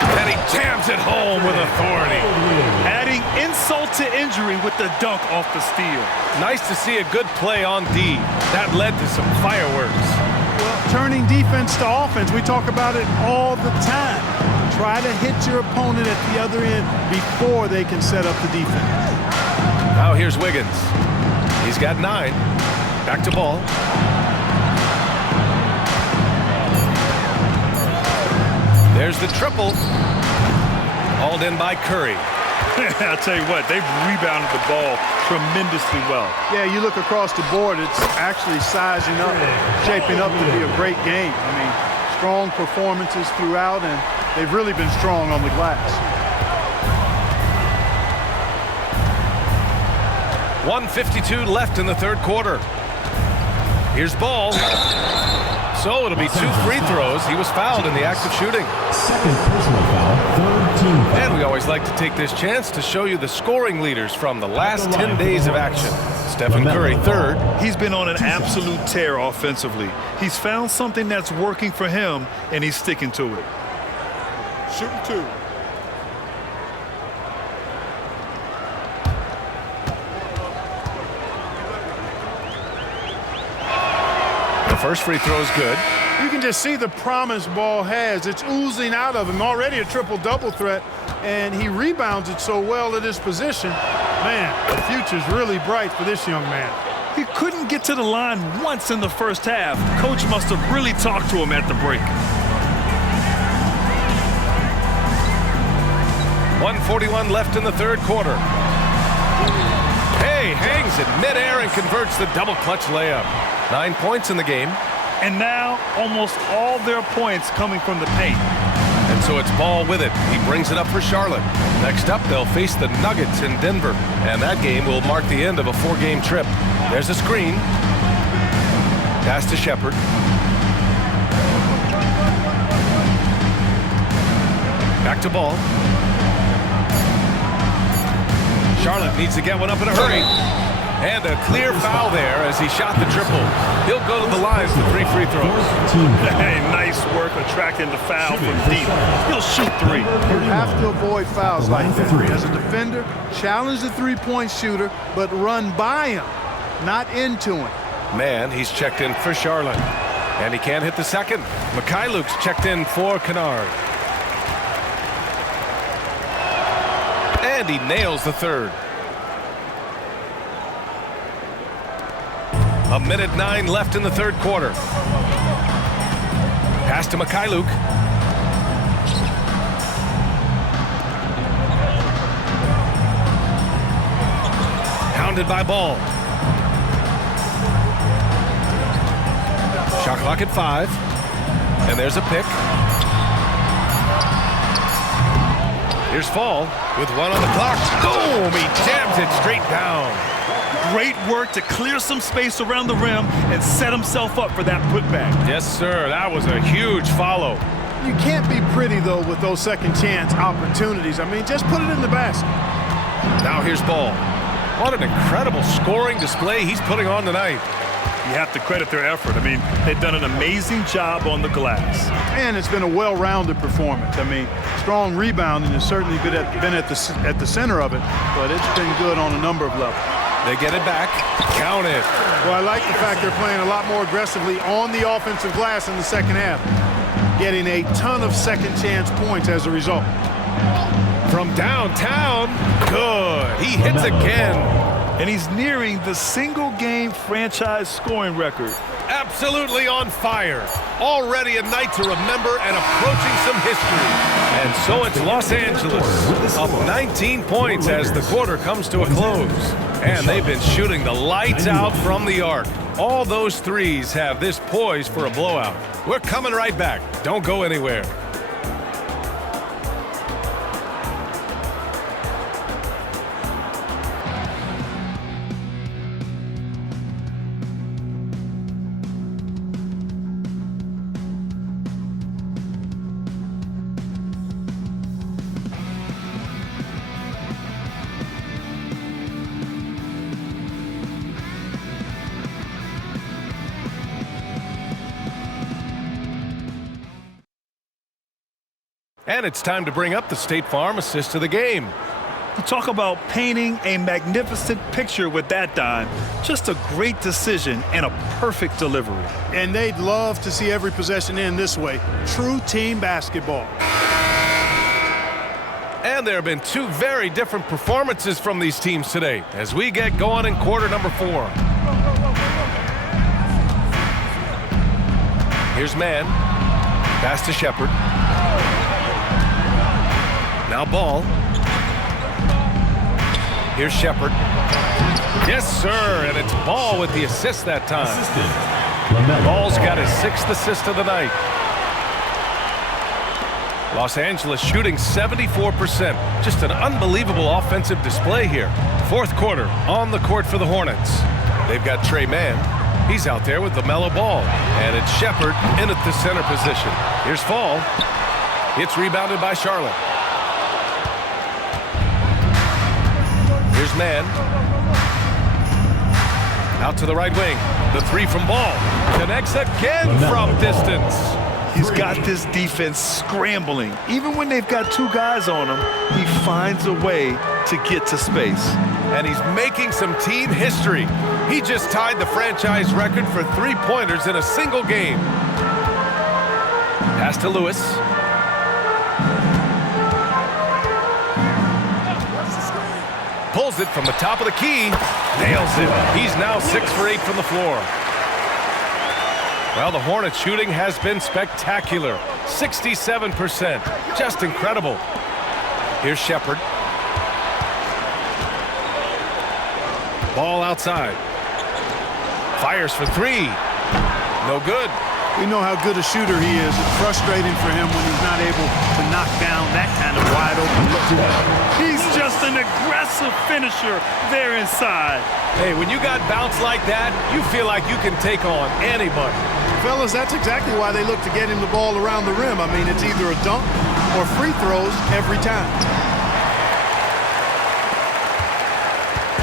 And he jams it home with authority. Adding insult to injury with the dunk off the steal. Nice to see a good play on D. That led to some fireworks. Well, turning defense to offense, we talk about it all the time. Try to hit your opponent at the other end before they can set up the defense. Now here's Wiggins. He's got 9. Back to ball. There's the triple. Hauled in by Curry. I'll tell you what, they've rebounded the ball tremendously well. Yeah, you look across the board, it's actually sizing up, shaping up to be a great game. I mean, strong performances throughout, and they've really been strong on the glass. 1:52 left in the third quarter. Here's Ball. So it'll be 2 free throws. He was fouled in the act of shooting. Second personal foul, third team foul. And we always like to take this chance to show you the scoring leaders from the last 10 days of action. Stephen Curry, 3rd. He's been on an absolute tear offensively. He's found something that's working for him, and he's sticking to it. Shooting 2. The first free throw is good. You can just see the promise Ball has. It's oozing out of him. Already a triple-double threat, and he rebounds it so well at his position. Man, the future's really bright for this young man. He couldn't get to the line once in the first half. Coach must have really talked to him at the break. 1:41 left in the third quarter. Hey, hangs in midair and converts the double clutch layup. 9 points in the game. And now almost all their points coming from the paint. And so it's Ball with it. He brings it up for Charlotte. Next up, they'll face the Nuggets in Denver. And that game will mark the end of a 4-game trip. There's a screen. Pass to Shepherd. Back to Ball. Charlotte needs to get one up in a hurry. And a clear foul there as he shot the triple. He'll go to the line for 3 free throws. Hey, nice work attracting the foul from deep. He'll shoot 3. You have to avoid fouls like that. As a defender, challenge the three-point shooter, but run by him, not into him. Man, he's checked in for Charlotte. And he can't hit the second. Mikhailuk's checked in for Kennard. And he nails the third. 1:09 left in the third quarter. Pass to Mikhailuk. Hounded by Ball. Shot clock at 5. And there's a pick. Here's Fall with 1 on the clock. Boom! He jams it straight down. Great work to clear some space around the rim and set himself up for that putback. Yes, sir. That was a huge follow. You can't be pretty, though, with those second chance opportunities. I mean, just put it in the basket. Now here's Ball. What an incredible scoring display he's putting on tonight. You have to credit their effort. I mean, they've done an amazing job on the glass. And it's been a well-rounded performance. I mean, strong rebounding has certainly been at the center of it, but it's been good on a number of levels. They get it back. Count it. Well, I like the fact they're playing a lot more aggressively on the offensive glass in the second half, getting a ton of second chance points as a result. From downtown, good. He hits again. And he's nearing the single-game franchise scoring record. Absolutely on fire. Already a night to remember and approaching some history. And so it's Los Angeles up 19 points as the quarter comes to a close. And they've been shooting the lights out from the arc. All those threes have this poised for a blowout. We're coming right back. Don't go anywhere. And it's time to bring up the State Farm assist of the game. You talk about painting a magnificent picture with that dime. Just a great decision and a perfect delivery. And they'd love to see every possession end this way. True team basketball. And there have been two very different performances from these teams today as we get going in quarter number 4. Here's Mann. Pass to Shepherd. Now Ball. Here's Shepherd. Yes, sir, and it's Ball with the assist that time. Ball's got his 6th assist of the night. Los Angeles shooting 74%. Just an unbelievable offensive display here. Fourth quarter on the court for the Hornets. They've got Tre Mann. He's out there with the mellow ball. And it's Shepherd in at the center position. Here's Fall. It's rebounded by Charlotte. Here's Mann. Out to the right wing. The 3 from Ball. Connects again from distance. He's got this defense scrambling. Even when they've got 2 guys on him, he finds a way to get to space. And he's making some team history. He just tied the franchise record for 3-pointers in a single game. Pass to Lewis. Pulls it from the top of the key. Nails it. He's now 6 for 8 from the floor. Well, the Hornets shooting has been spectacular. 67%. Just incredible. Here's Shepherd. Ball outside. Fires for 3. No good. We know how good a shooter he is. It's frustrating for him when he's not able to knock down that kind of wide open look. He's just an aggressive finisher there inside. Hey, when you got bounce like that, you feel like you can take on anybody. Fellas, that's exactly why they look to get him the ball around the rim. I mean, it's either a dunk or free throws every time.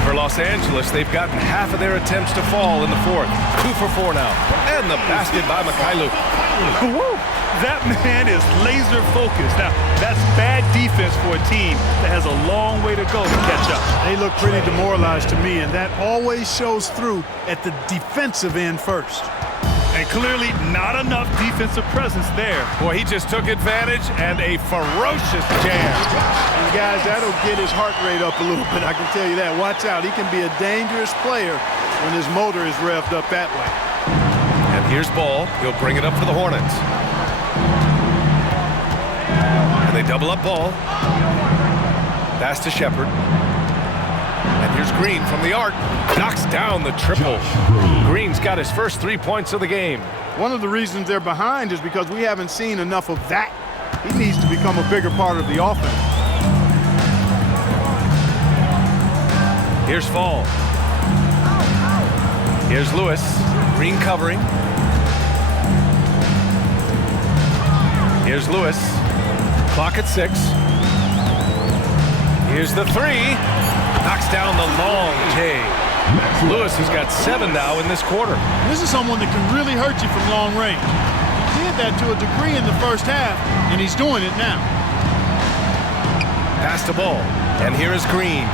For Los Angeles, they've gotten half of their attempts to fall in the fourth. 2 for 4 now. And the basket by Mykhailiuk. Woo! That man is laser focused. Now, that's bad defense for a team that has a long way to go to catch up. They look pretty demoralized to me, and that always shows through at the defensive end first. And clearly not enough defensive presence there. Boy, he just took advantage and a ferocious jam. And guys, that'll get his heart rate up a little bit, I can tell you that. Watch out, he can be a dangerous player when his motor is revved up that way. And here's Ball. He'll bring it up for the Hornets. And they double up Ball. Pass to Shepherd. And here's Green from the arc. Knocks down the triple. Green's got his first 3 points of the game. One of the reasons they're behind is because we haven't seen enough of that. He needs to become a bigger part of the offense. Here's Fall. Here's Lewis. Green covering. Here's Lewis. Clock at 6. Here's the 3. Knocks down the long J. Lewis has got 7 now in this quarter. This is someone that can really hurt you from long range. He did that to a degree in the first half, and he's doing it now. Pass to Ball. And here is Green.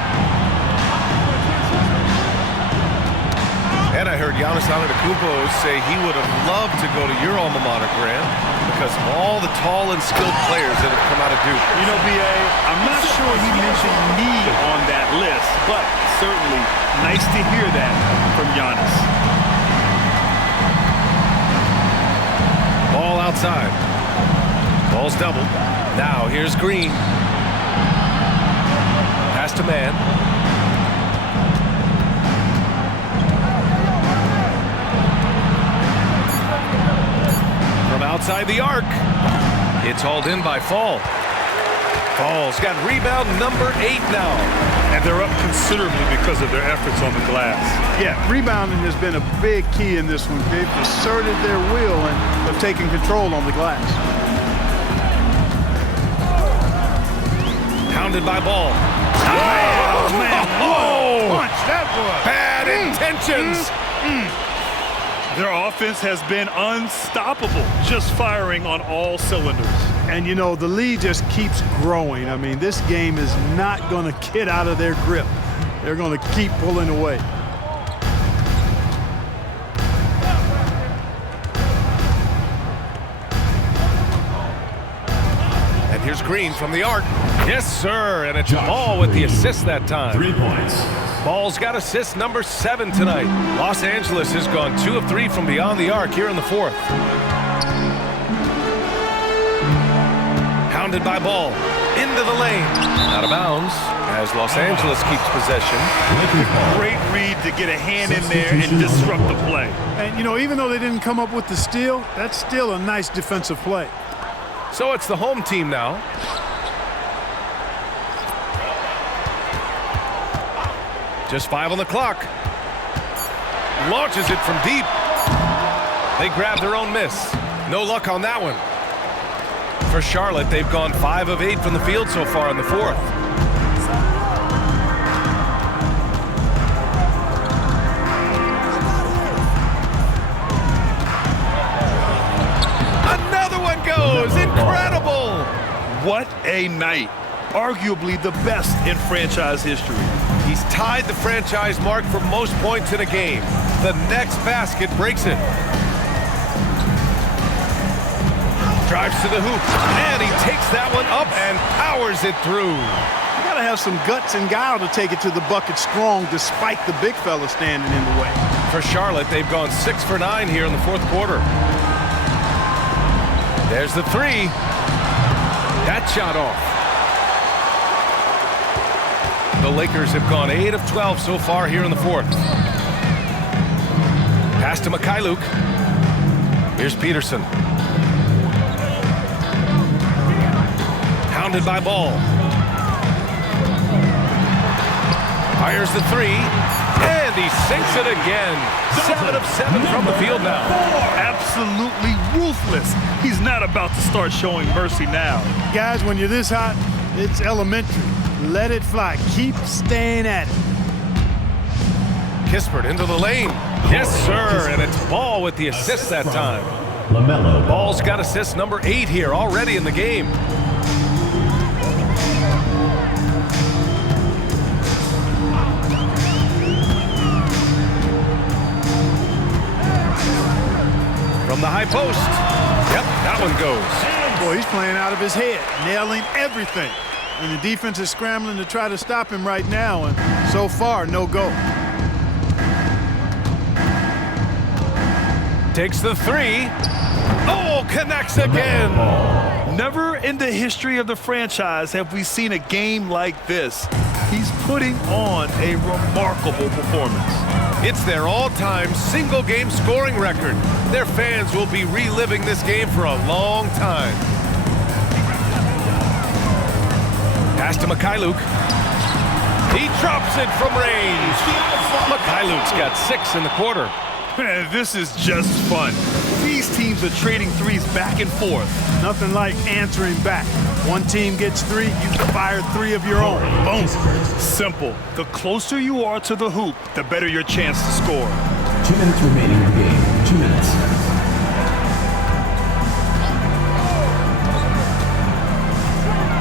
And I heard Giannis Antetokounmpo say he would have loved to go to your alma mater, Grant, because of all the tall and skilled players that have come out of Duke. You know, B.A., I'm not sure he mentioned me on that list, but certainly nice to hear that from Giannis. Ball outside. Ball's doubled. Now here's Green. Pass to man. From outside the arc. It's hauled in by Fall. Fall's got rebound number 8 now. And they're up considerably because of their efforts on the glass. Yeah, rebounding has been a big key in this one. They've asserted their will and have taken control on the glass. Pounded by Ball. Oh, man. Oh! Punch, that was. Bad intentions. Their offense has been unstoppable, just firing on all cylinders. And, you know, the lead just keeps growing. I mean, this game is not going to get out of their grip. They're going to keep pulling away. And here's Green from the arc. Yes, sir. And it's Ball with the assist that time. 3 points. Ball's got assist number 7 tonight. Los Angeles has gone 2 of 3 from beyond the arc here in the 4th. Pounded by Ball. Into the lane. Out of bounds as Los Angeles keeps possession. Great read to get a hand in there and disrupt the play. And, you know, even though they didn't come up with the steal, that's still a nice defensive play. So it's the home team now. Just 5 on the clock. Launches it from deep. They grab their own miss. No luck on that one. For Charlotte, they've gone 5 of 8 from the field so far in the 4th. Another one goes. Incredible. What a night. Arguably the best in franchise history. He's tied the franchise mark for most points in a game. The next basket breaks it. Drives to the hoop, and he takes that one up and powers it through. You got to have some guts and guile to take it to the bucket strong despite the big fella standing in the way. For Charlotte, they've gone 6 for 9 here in the 4th quarter. There's the 3. That shot off. The Lakers have gone 8 of 12 so far here in the 4th. Pass to Mikhailuk. Here's Peterson. Pounded by Ball. Fires the 3. And he sinks it again. 7 of 7 from the field now. Absolutely ruthless. He's not about to start showing mercy now. Guys, when you're this hot, it's elementary. Let it fly. Keep staying at it. Kispert into the lane. Yes, sir. And it's Ball with the assist that time. LaMelo. Ball's got assist number 8 here already in the game. From the high post. Yep, that one goes. Boy, he's playing out of his head, nailing everything. And the defense is scrambling to try to stop him right now, and so far, no go. Takes the 3. Oh, connects again. Never in the history of the franchise have we seen a game like this. He's putting on a remarkable performance. It's their all-time single-game scoring record. Their fans will be reliving this game for a long time. Pass to Mikhailuk. He drops it from range. Mikhailuk's got 6 in the quarter. Man, this is just fun. These teams are trading threes back and forth. Nothing like answering back. One team gets 3, you fire 3 of your own. Boom. Simple. The closer you are to the hoop, the better your chance to score. 2 minutes remaining in the game. 2 minutes.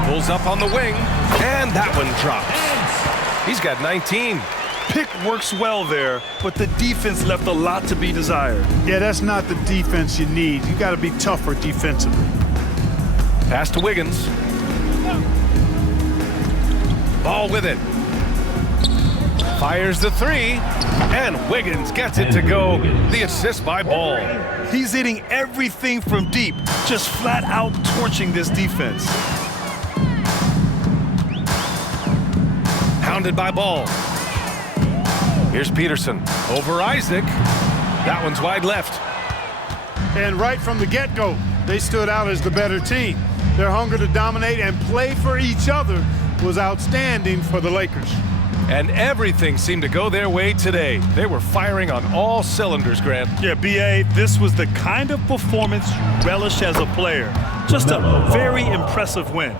Pulls up on the wing, and that one drops. He's got 19. Pick works well there, but the defense left a lot to be desired. Yeah, that's not the defense you need. You got to be tougher defensively. Pass to Wiggins. Ball with it. Fires the three, and Wiggins gets it to go. The assist by Ball. He's hitting everything from deep, just flat out torching this defense. Hounded by Ball. Here's Peterson over Isaac. That one's wide left. And right from the get-go, they stood out as the better team. Their hunger to dominate and play for each other was outstanding for the Lakers. And everything seemed to go their way today. They were firing on all cylinders, Grant. Yeah, B.A., this was the kind of performance you relish as a player. Just a very impressive win.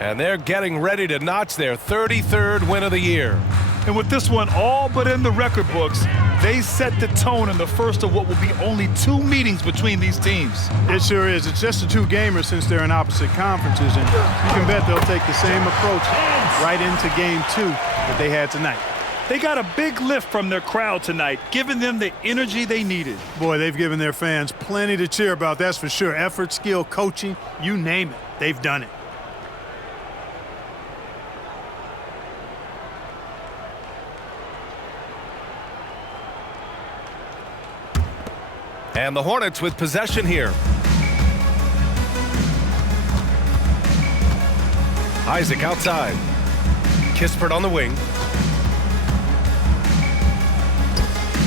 And they're getting ready to notch their 33rd win of the year. And with this one all but in the record books, they set the tone in the first of what will be only 2 meetings between these teams. It sure is. It's just a 2-gamer since they're in opposite conferences, and you can bet they'll take the same approach right into game 2 that they had tonight. They got a big lift from their crowd tonight, giving them the energy they needed. Boy, they've given their fans plenty to cheer about, that's for sure. Effort, skill, coaching, you name it, they've done it. And the Hornets with possession here. Isaac outside. Kispert on the wing.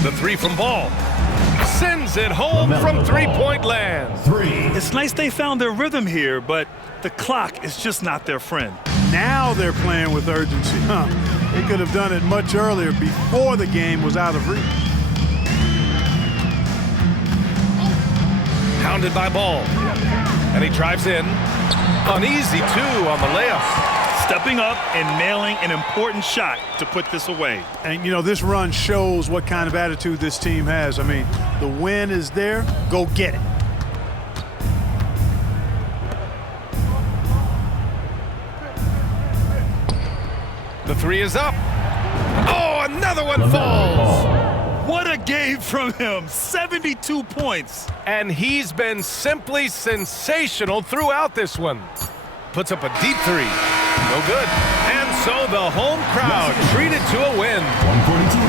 The three from Ball. Sends it home from three-point land. It's nice they found their rhythm here, but the clock is just not their friend. Now they're playing with urgency. They could have done it much earlier before the game was out of reach. Hounded by Ball. And he drives in. An easy 2 on the layup. Stepping up and nailing an important shot to put this away. And, you know, this run shows what kind of attitude this team has. I mean, the win is there. Go get it. The 3 is up. Oh, another one falls. What a game from him. 72 points. And he's been simply sensational throughout this one. Puts up a deep 3. No good. And so the home crowd treated to a win.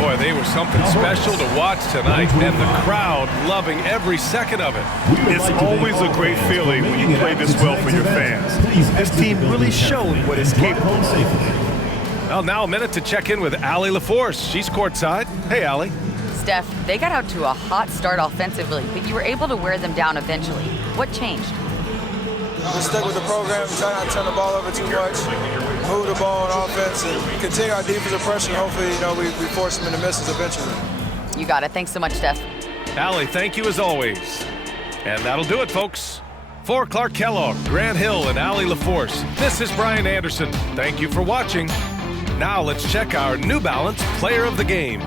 Boy, they were something special to watch tonight, and the crowd loving every second of it. It's always a great feeling when you play this well for your fans. This team really showed what it's capable of. Well, now a minute to check in with Allie LaForce. She's courtside. Hey, Allie. Steph, they got out to a hot start offensively, but you were able to wear them down eventually. What changed? We stuck with the program, try not to turn the ball over too much, move the ball on offense, and continue our defensive pressure. Hopefully, we force them into misses eventually. You got it. Thanks so much, Steph. Allie, thank you as always. And that'll do it, folks. For Clark Kellogg, Grant Hill, and Allie LaForce, this is Brian Anderson. Thank you for watching. Now let's check our New Balance Player of the Game.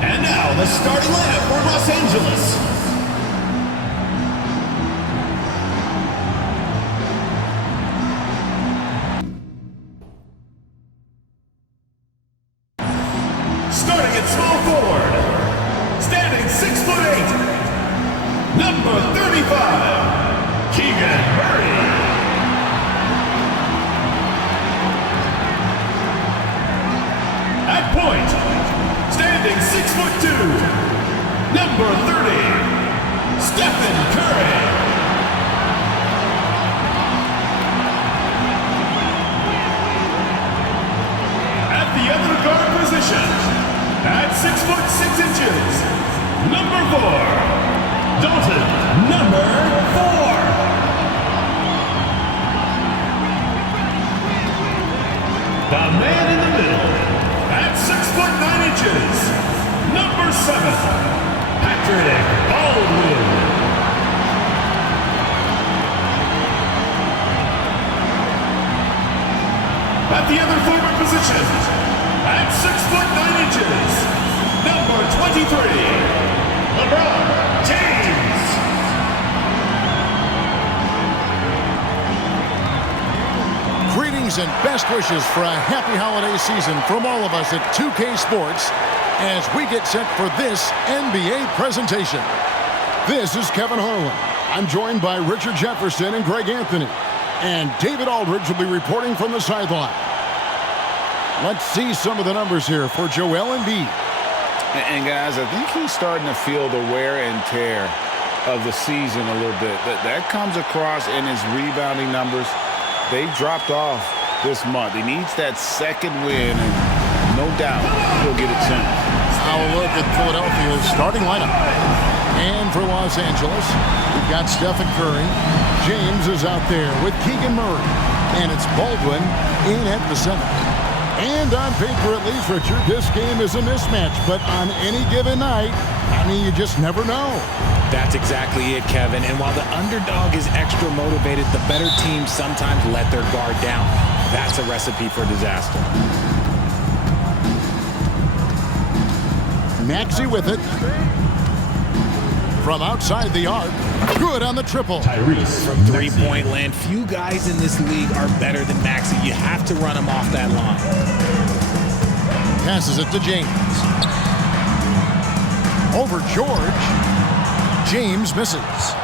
And now, the starting lineup for Los Angeles. Starting at small forward, standing 6'8", number 35, Keegan Murray. At point, standing 6'2", number 30, Stephen Curry. At the other guard position, at 6'6", number 4, Dalton, number 4. The man in the middle, at 6'9", number 7, Patrick Baldwin. At the other forward position, at 6'9", number 23, LeBron James. Greetings and best wishes for a happy holiday season from all of us at 2K Sports as we get set for this NBA presentation. This is Kevin Harlan. I'm joined by Richard Jefferson and Greg Anthony. And David Aldridge will be reporting from the sideline. Let's see some of the numbers here for Joel Embiid. And guys, I think he's starting to feel the wear and tear of the season a little bit. That comes across in his rebounding numbers. They've dropped off this month. He needs that second win, and no doubt he'll get it soon. Now a look at Philadelphia's starting lineup. And for Los Angeles, we've got Stephen Curry. James is out there with Keegan Murray. And it's Baldwin in at the center. And on paper, at least, Richard, this game is a mismatch. But on any given night, I mean, you just never know. That's exactly it, Kevin. And while the underdog is extra motivated, the better teams sometimes let their guard down. That's a recipe for disaster. Maxey with it. From outside the arc. Good on the triple. Tyrese. From three-point land, few guys in this league are better than Maxey. You have to run him off that line. Passes it to James. Over George. James misses.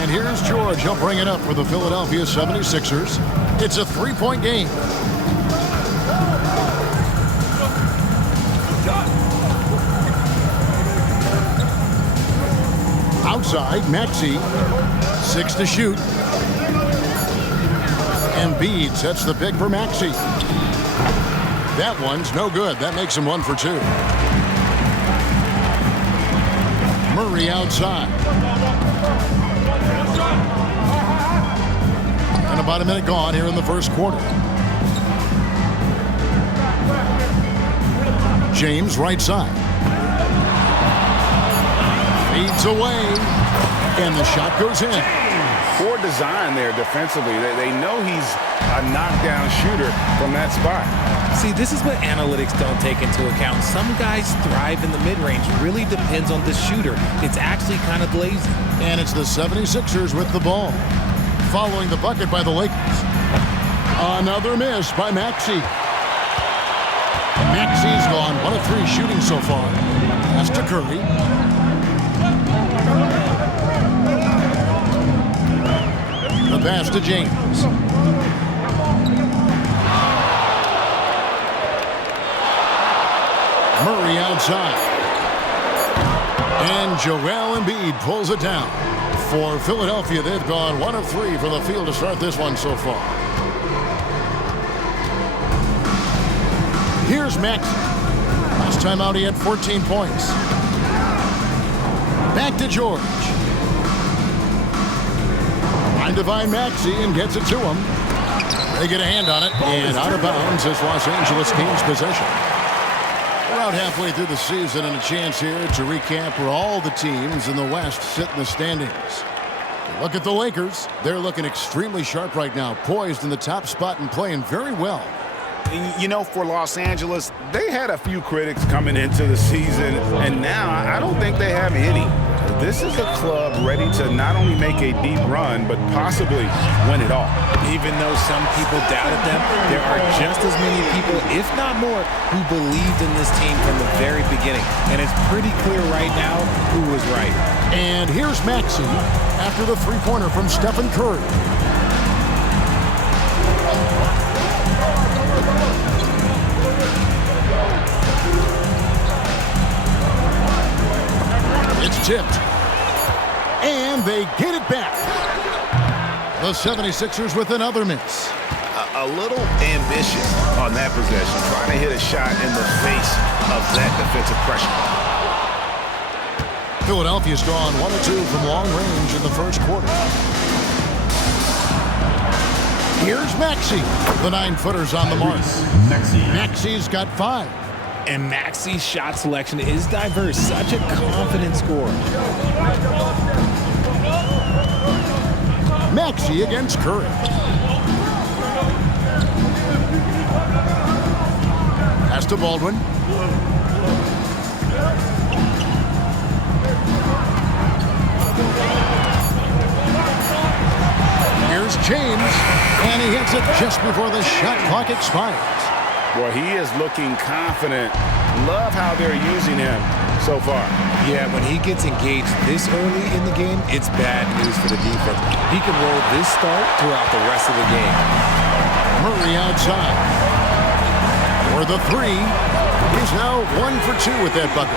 And here's George. He'll bring it up for the Philadelphia 76ers. It's a three-point game. Outside, Maxey. 6 to shoot. Embiid sets the pick for Maxey. That one's no good. That makes him 1 for 2. Murray outside. And about a minute gone here in the first quarter. James right side. Feeds away. And the shot goes in. Poor design there defensively. They know he's a knockdown shooter from that spot. See, this is what analytics don't take into account. Some guys thrive in the mid-range. Really depends on the shooter. It's actually kind of lazy. And it's the 76ers with the ball. Following the bucket by the Lakers. Another miss by Maxey. Maxey's gone 1 of 3 shooting so far. Pass to Curry. The pass to James. Murray outside. And Joel Embiid pulls it down. For Philadelphia, they've gone 1 of 3 from the field to start this one so far. Here's Maxey. Last time out, he had 14 points. Back to George. Trying to find Maxey and gets it to him. They get a hand on it, and out of bounds as Los Angeles gains possession. We're out halfway through the season and a chance here to recap where all the teams in the West sit in the standings. Look at the Lakers. They're looking extremely sharp right now, poised in the top spot and playing very well. You know, for Los Angeles, they had a few critics coming into the season, and now I don't think they have any. This is a club ready to not only make a deep run, but possibly win it all. Even though some people doubted them, there are just as many people, if not more, who believed in this team from the very beginning. And it's pretty clear right now who was right. And here's Maxey after the three-pointer from Stephen Curry. It's tipped. And they get it back. The 76ers with another miss. A little ambitious on that possession, trying to hit a shot in the face of that defensive pressure. Philadelphia's drawn 1 of 2 from long range in the first quarter. Here's Maxey. The 9-footer's on the mark. Maxey's got 5. And Maxey's shot selection is diverse. Such a confident scorer. Maxey against Curry. Pass to Baldwin. Here's James. And he hits it just before the shot clock expires. Boy, he is looking confident. Love how they're using him so far. Yeah, when he gets engaged this early in the game, it's bad news for the defense. He can roll this start throughout the rest of the game. Murray outside. For the 3. He's now 1 for 2 with that bucket.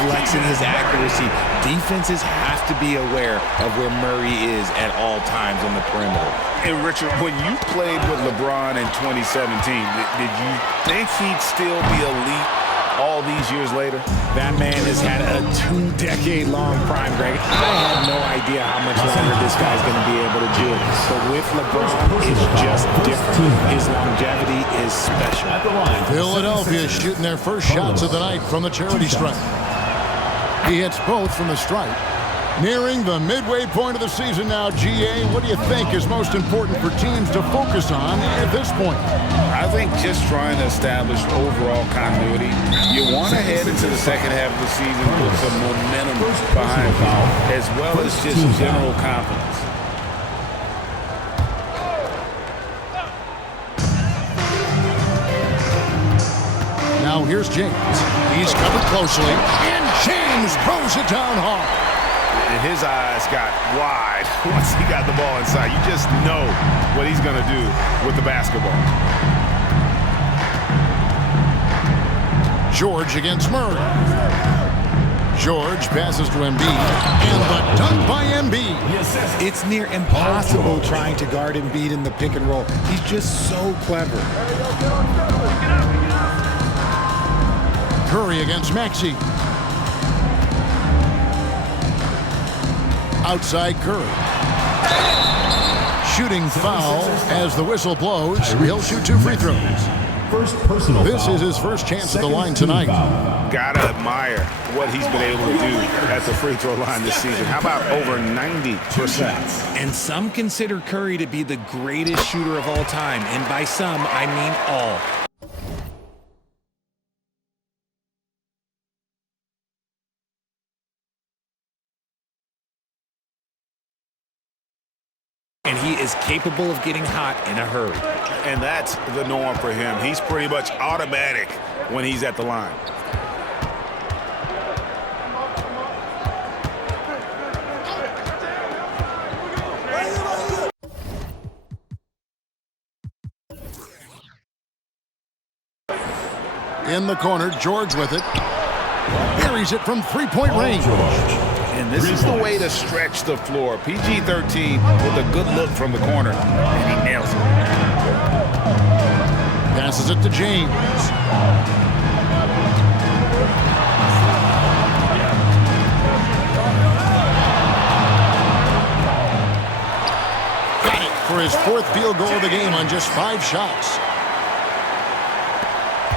Flexing his accuracy. Defenses have to be aware of where Murray is at all times on the perimeter. And Richard, when you played with LeBron in 2017, did you think he'd still be elite all these years later? That man has had a 2-decade-long prime, Greg. I have no idea how much longer this guy's going to be able to do it. But with LeBron, it's just different. His longevity is special. Philadelphia shooting their first shots of the night from the charity stripe. He hits both from the stripe. Nearing the midway point of the season now, GA, what do you think is most important for teams to focus on at this point? I think just trying to establish overall continuity. You want to head into the second half of the season with some momentum behind you, as well as just general confidence. Now here's James. He's covered closely, and James throws it down hard. And his eyes got wide once he got the ball inside. You just know what he's going to do with the basketball. George against Murray. George passes to Embiid, and the dunk by Embiid. It's near impossible trying to guard Embiid in the pick and roll. He's just so clever. Curry against Maxey. Outside Curry. Shooting foul as the whistle blows. He'll shoot 2 free throws. This is his first chance at the line tonight. Gotta admire what he's been able to do at the free throw line this season. How about over 90%? And some consider Curry to be the greatest shooter of all time. And by some, I mean all. And he is capable of getting hot in a hurry. And that's the norm for him. He's pretty much automatic when he's at the line. In the corner, George with it. Buries it from three-point range. And this is the way to stretch the floor. PG-13 with a good look from the corner, and he nails it. Passes it to James. Got it for his 4th field goal of the game on just 5 shots.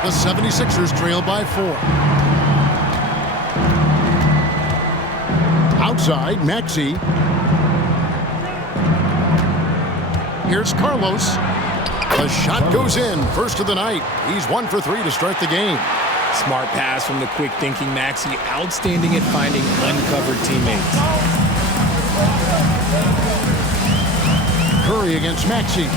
The 76ers trail by 4. Outside, Maxey. Here's Carlos. The shot goes in. First of the night. He's 1 for 3 to start the game. Smart pass from the quick-thinking Maxey. Outstanding at finding uncovered teammates. Curry against Maxey.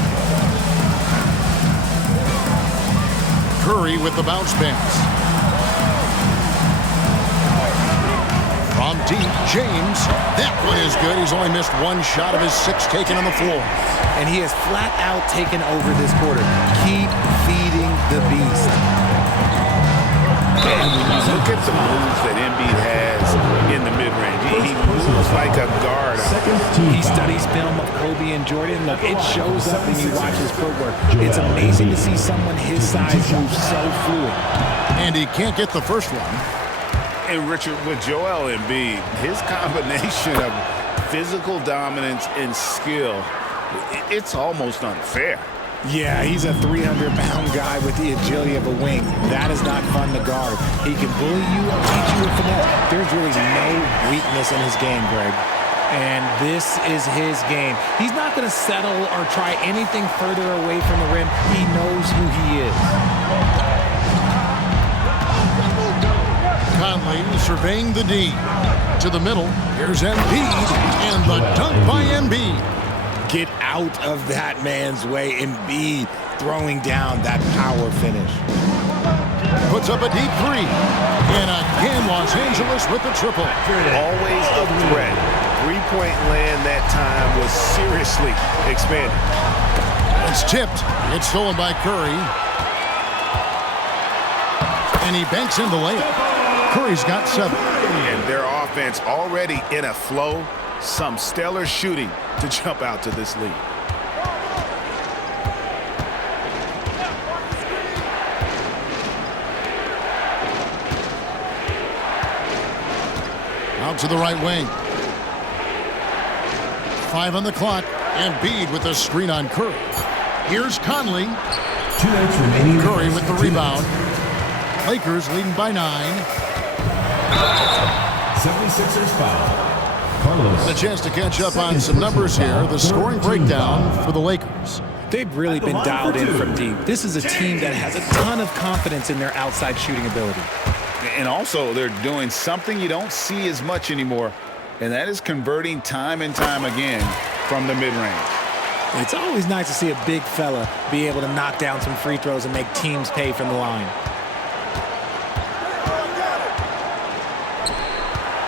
Curry with the bounce pass. From deep, James. That one is good. He's only missed one shot of his 6 taken on the floor. And he has flat out taken over this quarter. Keep feeding the beast. And when you look at the moves that Embiid has in the mid-range, he moves like a guard. He studies film of Kobe and Jordan. Look, it shows up when you watch his footwork. It's amazing to see someone his size move so fluid. And he can't get the first one. And Richard, with Joel Embiid, his combination of physical dominance and skill, it's almost unfair. Yeah, he's a 300-pound guy with the agility of a wing. That is not fun to guard. He can bully you or teach you a finesse. There's really no weakness in his game, Greg. And this is his game. He's not going to settle or try anything further away from the rim. He knows who he is. Conley surveying the D. To the middle. Here's Embiid. And the dunk by Embiid. Get out of that man's way. Embiid throwing down that power finish. Puts up a deep 3. And again, Los Angeles with the triple. Always a threat. Three-point land that time was seriously expanded. It's tipped. It's stolen by Curry. And he banks in the layup. Curry's got 7. And their offense already in a flow. Some stellar shooting to jump out to this lead. Out to the right wing. 5 on the clock. Embiid with the screen on Curry. Here's Conley. 2 minutes remaining. Curry with the rebound. Lakers leading by 9. 76ers foul. Carlos. A chance to catch up on some numbers here. The scoring breakdown for the Lakers. They've really been dialed in from deep. This is a team that has a ton of confidence in their outside shooting ability. And also, they're doing something you don't see as much anymore, and that is converting time and time again from the mid-range. It's always nice to see a big fella be able to knock down some free throws and make teams pay from the line.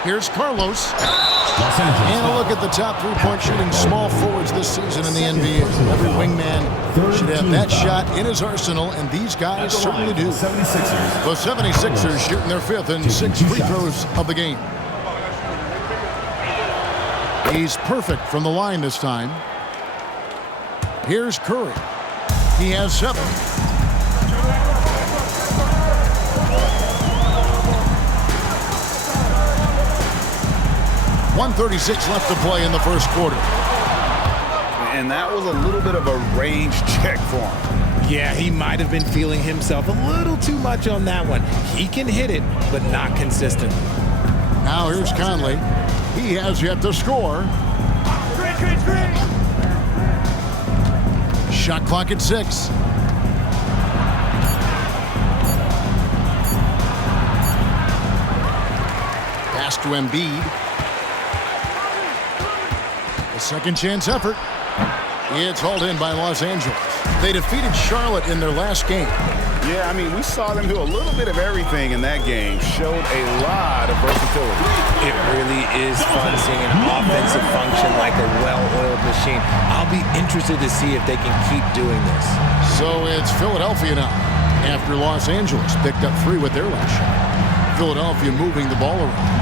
Here's Carlos. And a look at the top 3-point shooting small forwards this season in the NBA. Every wingman should have that shot in his arsenal, and these guys certainly do. The 76ers shooting their 5th and 6th free throws of the game. He's perfect from the line this time. Here's Curry. He has 7. 1:36 left to play in the first quarter. And that was a little bit of a range check for him. Yeah, he might have been feeling himself a little too much on that one. He can hit it, but not consistent. Now here's Conley. He has yet to score. Shot clock at 6. Pass to Embiid. A second chance effort. It's hauled in by Los Angeles. They defeated Charlotte in their last game. Yeah, I mean, we saw them do a little bit of everything in that game. Showed a lot of versatility. It really is fun seeing an offensive function like a well-oiled machine. I'll be interested to see if they can keep doing this. So it's Philadelphia now, after Los Angeles picked up 3 with their last shot. Philadelphia moving the ball around.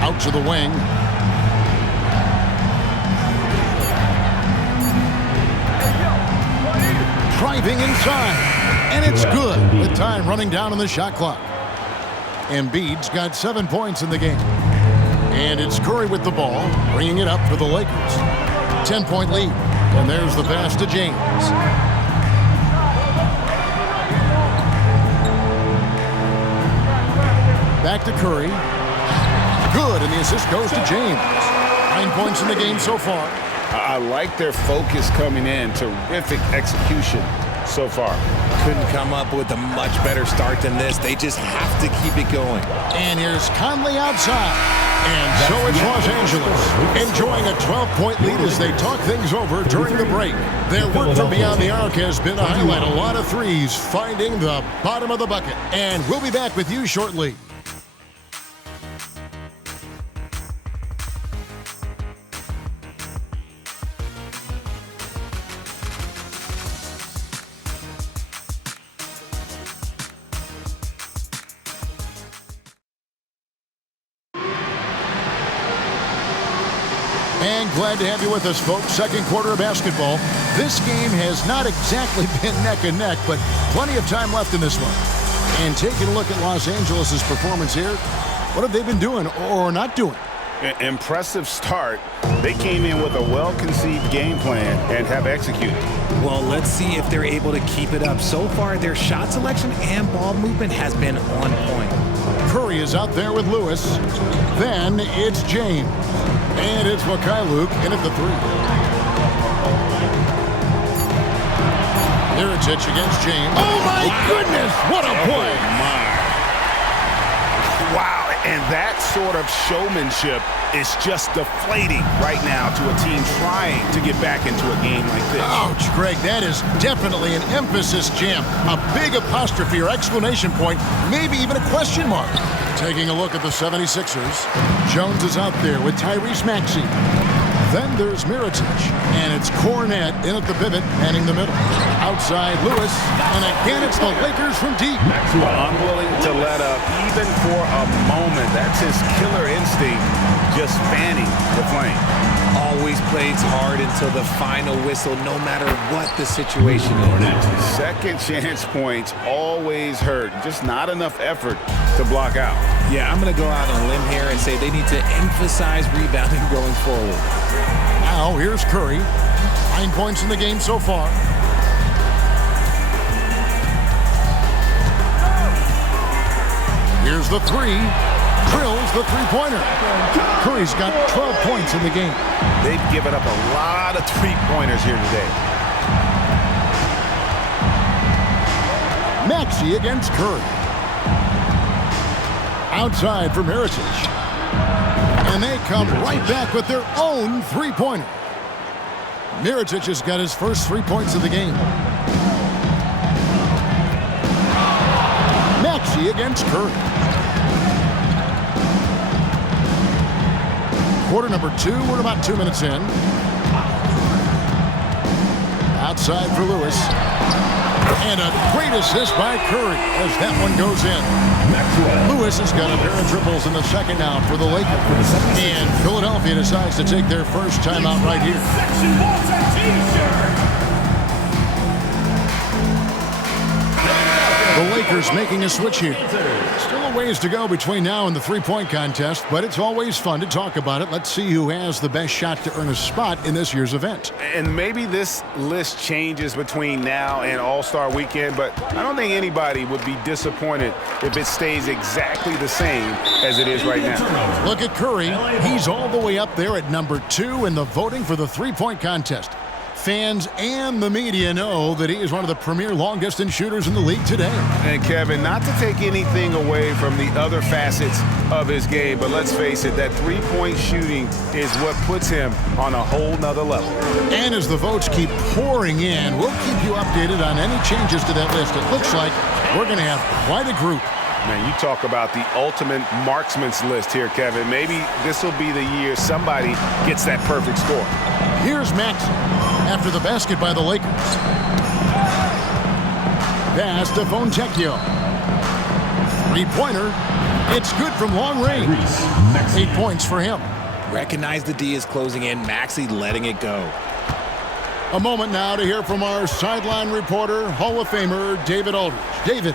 Out to the wing. Driving inside, and it's good with time running down on the shot clock. Embiid's got 7 points in the game. And it's Curry with the ball, bringing it up for the Lakers. 10-point lead, and there's the pass to James. Back to Curry. Good, and the assist goes to James. 9 points in the game so far. I like their focus coming in. Terrific execution so far. Couldn't come up with a much better start than this. They just have to keep it going. And here's Conley outside. And so it's Los Angeles, enjoying a 12-point lead as they talk things over during the break. Their work from beyond the arc has been to highlight a lot of threes, finding the bottom of the bucket. And we'll be back with you shortly. And glad to have you with us, folks. Second quarter of basketball. This game has not exactly been neck and neck, but plenty of time left in this one. And taking a look at Los Angeles' performance here, what have they been doing or not doing? Impressive start. They came in with a well-conceived game plan and have executed. Well, let's see if they're able to keep it up. So far, their shot selection and ball movement has been on point. Curry is out there with Lewis. Then it's James. And it's Mikhailuk in at the three. Mirotic against James. Oh, my goodness! What a play! Wow, and that sort of showmanship is just deflating right now to a team trying to get back into a game like this. Ouch, Greg, that is definitely an emphasis jam. A big apostrophe or exclamation point, maybe even a question mark. Taking a look at the 76ers. Jones is out there with Tyrese Maxey. Then there's Mirotic, and it's Cornet in at the pivot, manning the middle. Outside Lewis, and again it's the Lakers from deep. Unwilling to let up even for a moment. That's his killer instinct, just fanning the flame. Always plays hard until the final whistle, no matter what the situation is. Second chance points always hurt. Just not enough effort to block out. Yeah, I'm going to go out on a limb here and say they need to emphasize rebounding going forward. Now here's Curry. 9 points in the game so far. Here's the three. Drills the three-pointer. Curry's got 12 points in the game. They've given up a lot of three-pointers here today. Maxey against Curry. Outside for Mirotic. And they come right back with their own three-pointer. Mirotic has got his first 3 points of the game. Maxey against Curry. Quarter number 2, we're about 2 minutes in. Outside for Lewis. And a great assist by Curry as that one goes in. Lewis has got a pair of triples in the second now for the Lakers. And Philadelphia decides to take their first timeout right here. The Lakers making a switch here. Still a ways to go between now and the three-point contest, but it's always fun to talk about it. Let's see who has the best shot to earn a spot in this year's event. And maybe this list changes between now and All-Star Weekend, but I don't think anybody would be disappointed if it stays exactly the same as it is right now. Look at Curry. He's all the way up there at number 2 in the voting for the three-point contest. Fans and the media know that he is one of the premier long-distance shooters in the league today. And Kevin, not to take anything away from the other facets of his game, but let's face it, that three-point shooting is what puts him on a whole nother level. And as the votes keep pouring in, we'll keep you updated on any changes to that list. It looks like we're going to have quite a group. Man, you talk about the ultimate marksman's list here, Kevin. Maybe this will be the year somebody gets that perfect score. Here's Maxey after the basket by the Lakers. Pass to Fontecchio. Three-pointer. It's good from long range. 8 points for him. Recognize the D is closing in. Maxey letting it go. A moment now to hear from our sideline reporter, Hall of Famer David Aldridge. David.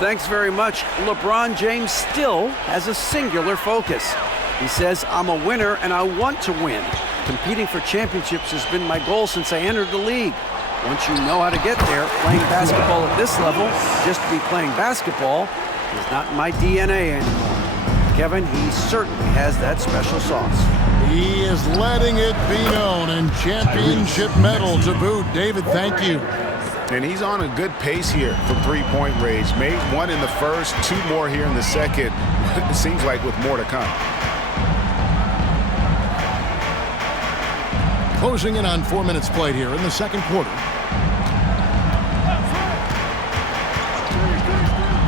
Thanks very much. LeBron James still has a singular focus. He says, I'm a winner and I want to win. Competing for championships has been my goal since I entered the league. Once you know how to get there, playing basketball at this level, just to be playing basketball, is not my DNA anymore. Kevin, he certainly has that special sauce. He is letting it be known, and championship medal to boot. David, thank you. And he's on a good pace here from three-point range. Made one in the first, 2 more here in the second. It seems like with more to come. Closing in on 4 minutes played here in the second quarter.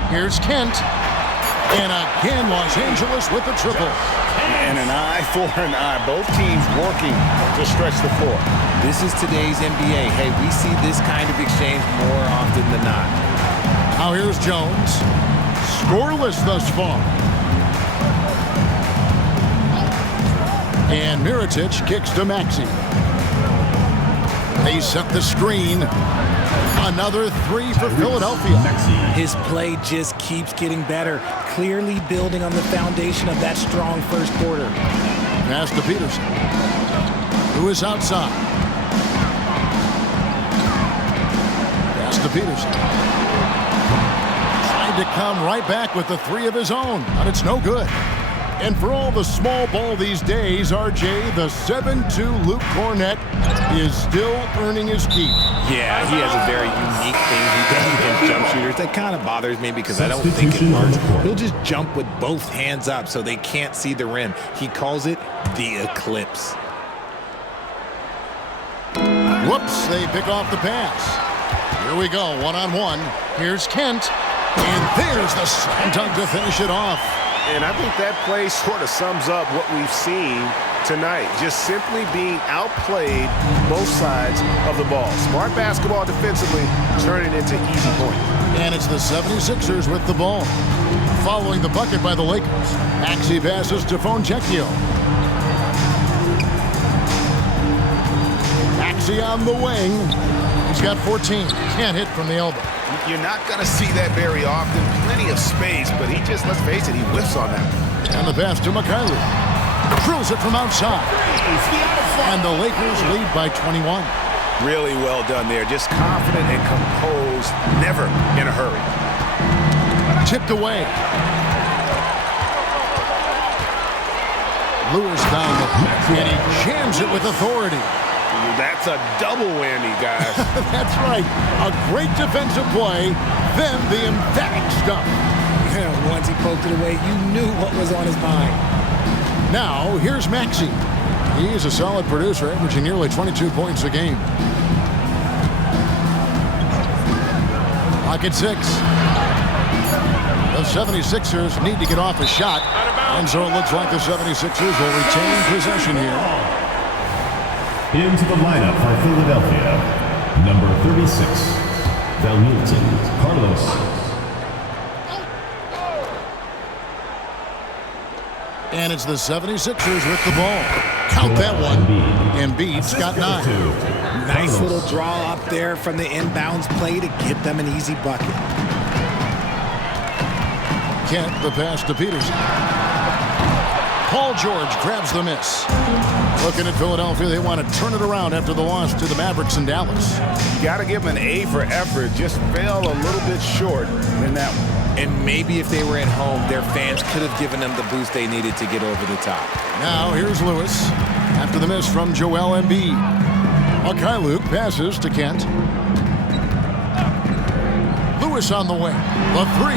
Here's Kent. And again, Los Angeles with the triple. And an eye for an eye. Both teams working to stretch the floor. This is today's NBA. Hey, we see this kind of exchange more often than not. Now here's Jones. Scoreless thus far. And Mirotic kicks to Maxey. They set the screen. Another 3 for Philadelphia. His play just keeps getting better, clearly building on the foundation of that strong first quarter. Pass to Peterson, who is outside. Pass to Peterson. Tried to come right back with the 3 of his own, but it's no good. And for all the small ball these days, RJ, the 7'2" Luke Cornett is still earning his keep. Yeah, he has a very unique thing he does against jump shooters. That kind of bothers me because I don't think it works. He'll just jump with both hands up so they can't see the rim. He calls it the eclipse. Whoops, they pick off the pass. Here we go, one-on-one. Here's Kent. And there's the slam dunk to finish it off. And I think that play sort of sums up what we've seen tonight. Just simply being outplayed both sides of the ball. Smart basketball defensively, turning into easy points. And it's the 76ers with the ball. Following the bucket by the Lakers. Maxey passes to Foncecchio. Maxey on the wing. He's got 14. Can't hit from the elbow. You're not going to see that very often. Plenty of space, but he just, let's face it, he whiffs on that. And the pass to Mikhaili. Drills it from outside. And the Lakers lead by 21. Really well done there. Just confident and composed. Never in a hurry. Tipped away. Lewis down the and he jams it with authority. That's a double whammy, guys. That's right. A great defensive play, then the emphatic stuff. Yeah, once he poked it away, you knew what was on his mind. Now, here's Maxey. He's a solid producer, averaging nearly 22 points a game. Pocket 6. The 76ers need to get off a shot, and so it looks like the 76ers will retain possession here. Into the lineup for Philadelphia, number 36, Valmilton Carlos. And it's the 76ers with the ball. Count that one. Embiid's got 9. Nice little draw up there from the inbounds play to get them an easy bucket. Kent, the pass to Peterson. Paul George grabs the miss. Looking at Philadelphia, they want to turn it around after the loss to the Mavericks in Dallas. You got to give them an A for effort. Just fell a little bit short in that one. And maybe if they were at home, their fans could have given them the boost they needed to get over the top. Now here's Lewis after the miss from Joel Embiid. Mikhaili passes to Kent. Lewis on the wing. The 3.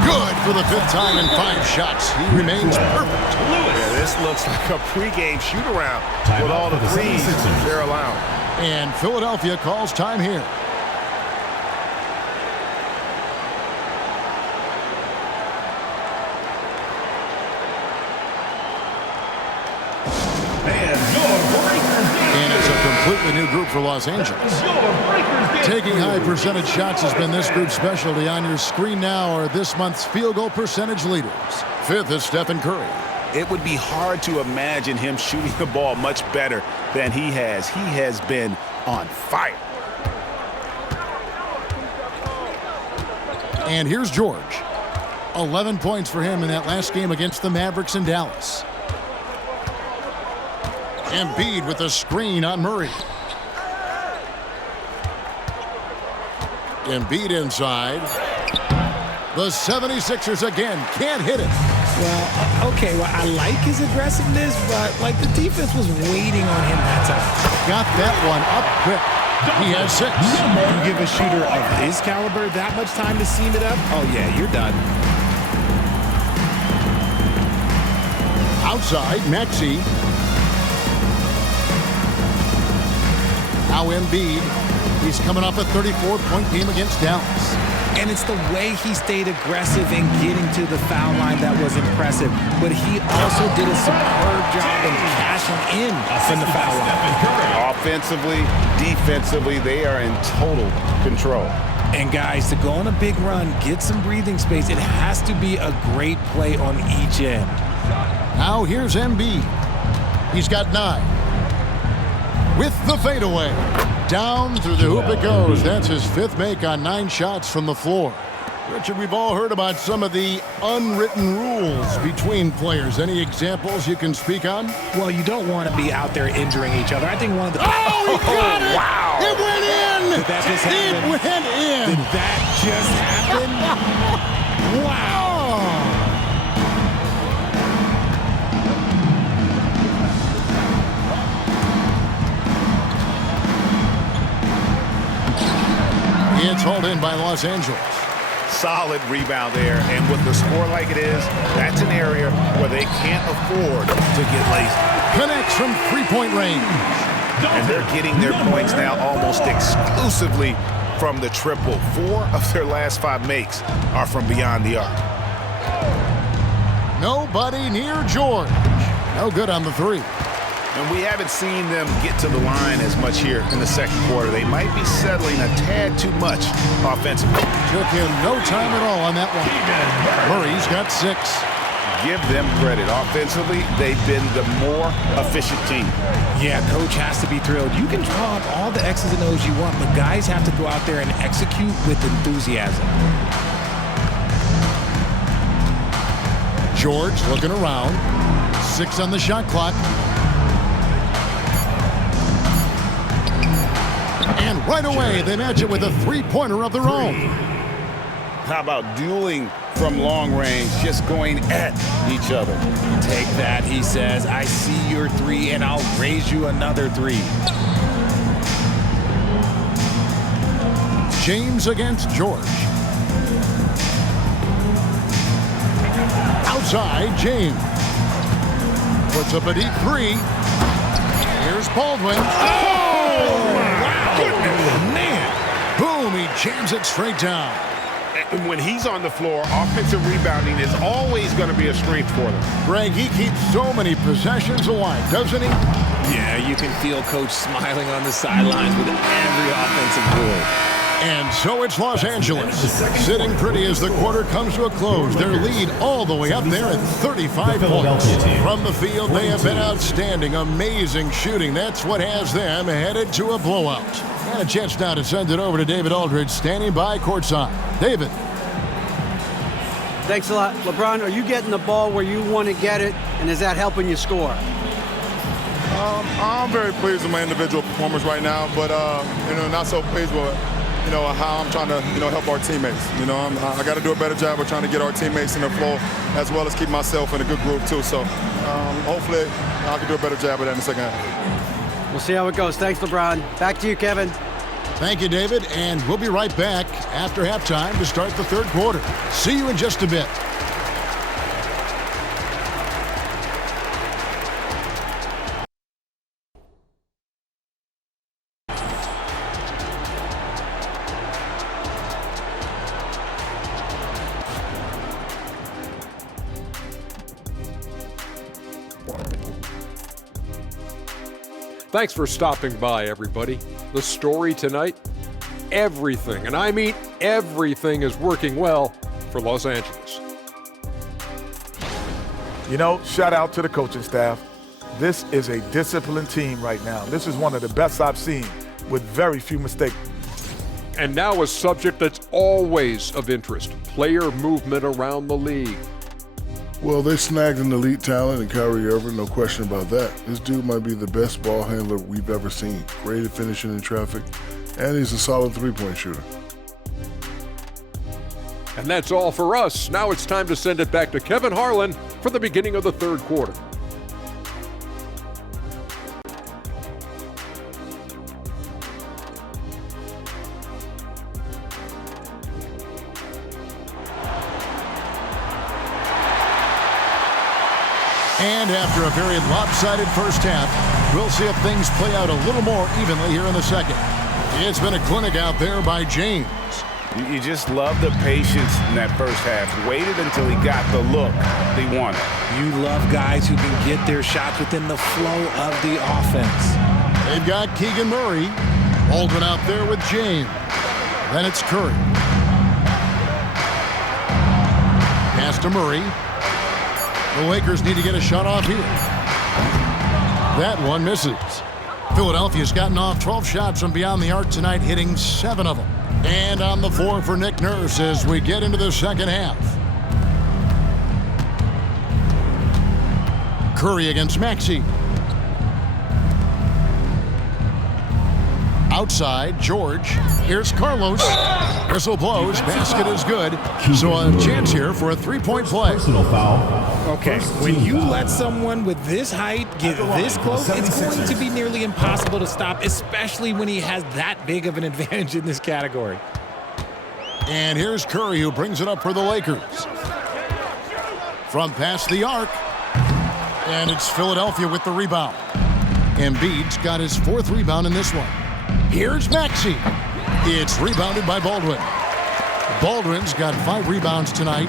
Good for the 5th time in 5 shots. He remains perfect. Yeah, this looks like a pregame shoot-around with all the threes they're allowing. And Philadelphia calls time here. And it's a completely new group for Los Angeles. Taking high percentage shots has been this group's specialty. On your screen now are this month's field goal percentage leaders. 5th is Stephen Curry. It would be hard to imagine him shooting the ball much better than he has. He has been on fire. And here's George. 11 points for him in that last game against the Mavericks in Dallas. Embiid with a screen on Murray. Embiid inside. The 76ers again can't hit it. Well, Okay, well, I like his aggressiveness, but, like, the defense was waiting on him that time. Got that one up quick. He has 6. You give a shooter of his caliber that much time to seam it up? Oh, yeah, you're done. Outside, Maxey. Now Embiid. He's coming off a 34-point game against Dallas. And it's the way he stayed aggressive in getting to the foul line that was impressive. But he also did a superb job in cashing in from the foul line. Offensively, defensively, they are in total control. And guys, to go on a big run, get some breathing space, it has to be a great play on each end. Now here's Embiid. He's got 9. With the fadeaway. Down through the hoop it goes. That's his 5th make on 9 shots from the floor. Richard, we've all heard about some of the unwritten rules between players. Any examples you can speak on? Well, you don't want to be out there injuring each other. I think one of the... Oh, he got it! Wow! It went in! Did that just happen? It went in! Did that just happen? Wow! It's hauled in by Los Angeles. Solid rebound there, and with the score like it is, that's an area where they can't afford to get lazy. Connects from 3-point range. And they're getting their points now almost exclusively from the triple. 4 of their last 5 makes are from beyond the arc. Nobody near George. No good on the 3. And we haven't seen them get to the line as much here in the second quarter. They might be settling a tad too much offensively. Took him no time at all on that one. Murray's got 6. Give them credit. Offensively, they've been the more efficient team. Yeah, coach has to be thrilled. You can draw up all the X's and O's you want, but guys have to go out there and execute with enthusiasm. George looking around. 6 on the shot clock. And right away, they match it with a 3-pointer of their own. How about dueling from long range, just going at each other? Take that, he says. I see your 3, and I'll raise you another 3. James against George. Outside, James. Puts up a deep 3. Here's Baldwin. Oh! Man! Boom, he jams it straight down. And when he's on the floor, offensive rebounding is always going to be a strength for them. Greg, he keeps so many possessions alive, doesn't he? Yeah, you can feel Coach smiling on the sidelines with every offensive board. And so it's Los Angeles, sitting pretty as the quarter comes to a close. Their lead all the way up there at 35 points. From the field, they have been outstanding, amazing shooting. That's what has them headed to a blowout. And a chance now to send it over to David Aldridge, standing by courtside. David. Thanks a lot. LeBron, are you getting the ball where you want to get it, and is that helping you score? I'm very pleased with my individual performance right now, but not so pleased with how I'm trying to help our teammates. I got to do a better job of trying to get our teammates in the flow, as well as keep myself in a good group too. So hopefully I can do a better job of that in the second half. We'll see how it goes. Thanks, LeBron. Back to you, Kevin. Thank you, David, and we'll be right back after halftime to start the third quarter. See you in just a bit. Thanks for stopping by, everybody. The story tonight, everything, and I mean everything, is working well for Los Angeles. Shout out to the coaching staff. This is a disciplined team right now. This is one of the best I've seen with very few mistakes. And now a subject that's always of interest, player movement around the league. Well, they snagged an elite talent in Kyrie Irving, no question about that. This dude might be the best ball handler we've ever seen. Great at finishing in traffic, and he's a solid three-point shooter. And that's all for us. Now it's time to send it back to Kevin Harlan for the beginning of the third quarter. And after a very lopsided first half, we'll see if things play out a little more evenly here in the second. It's been a clinic out there by James. You just love the patience in that first half. Waited until he got the look he wanted. You love guys who can get their shots within the flow of the offense. They've got Keegan Murray. Baldwin out there with James. Then it's Curry. Pass to Murray. The Lakers need to get a shot off here. That one misses. Philadelphia's gotten off 12 shots from beyond the arc tonight, hitting 7 of them. And on the floor for Nick Nurse as we get into the second half. Curry against Maxey. Outside, George. Here's Carlos. Whistle blows. Basket is good. So a chance here for a three-point play. Okay, when you let someone with this height get this close, it's going to be nearly impossible to stop, especially when he has that big of an advantage in this category. And here's Curry, who brings it up for the Lakers. From past the arc. And it's Philadelphia with the rebound. Embiid's got his 4th rebound in this one. Here's Maxey. It's rebounded by Baldwin. Baldwin's got 5 rebounds tonight.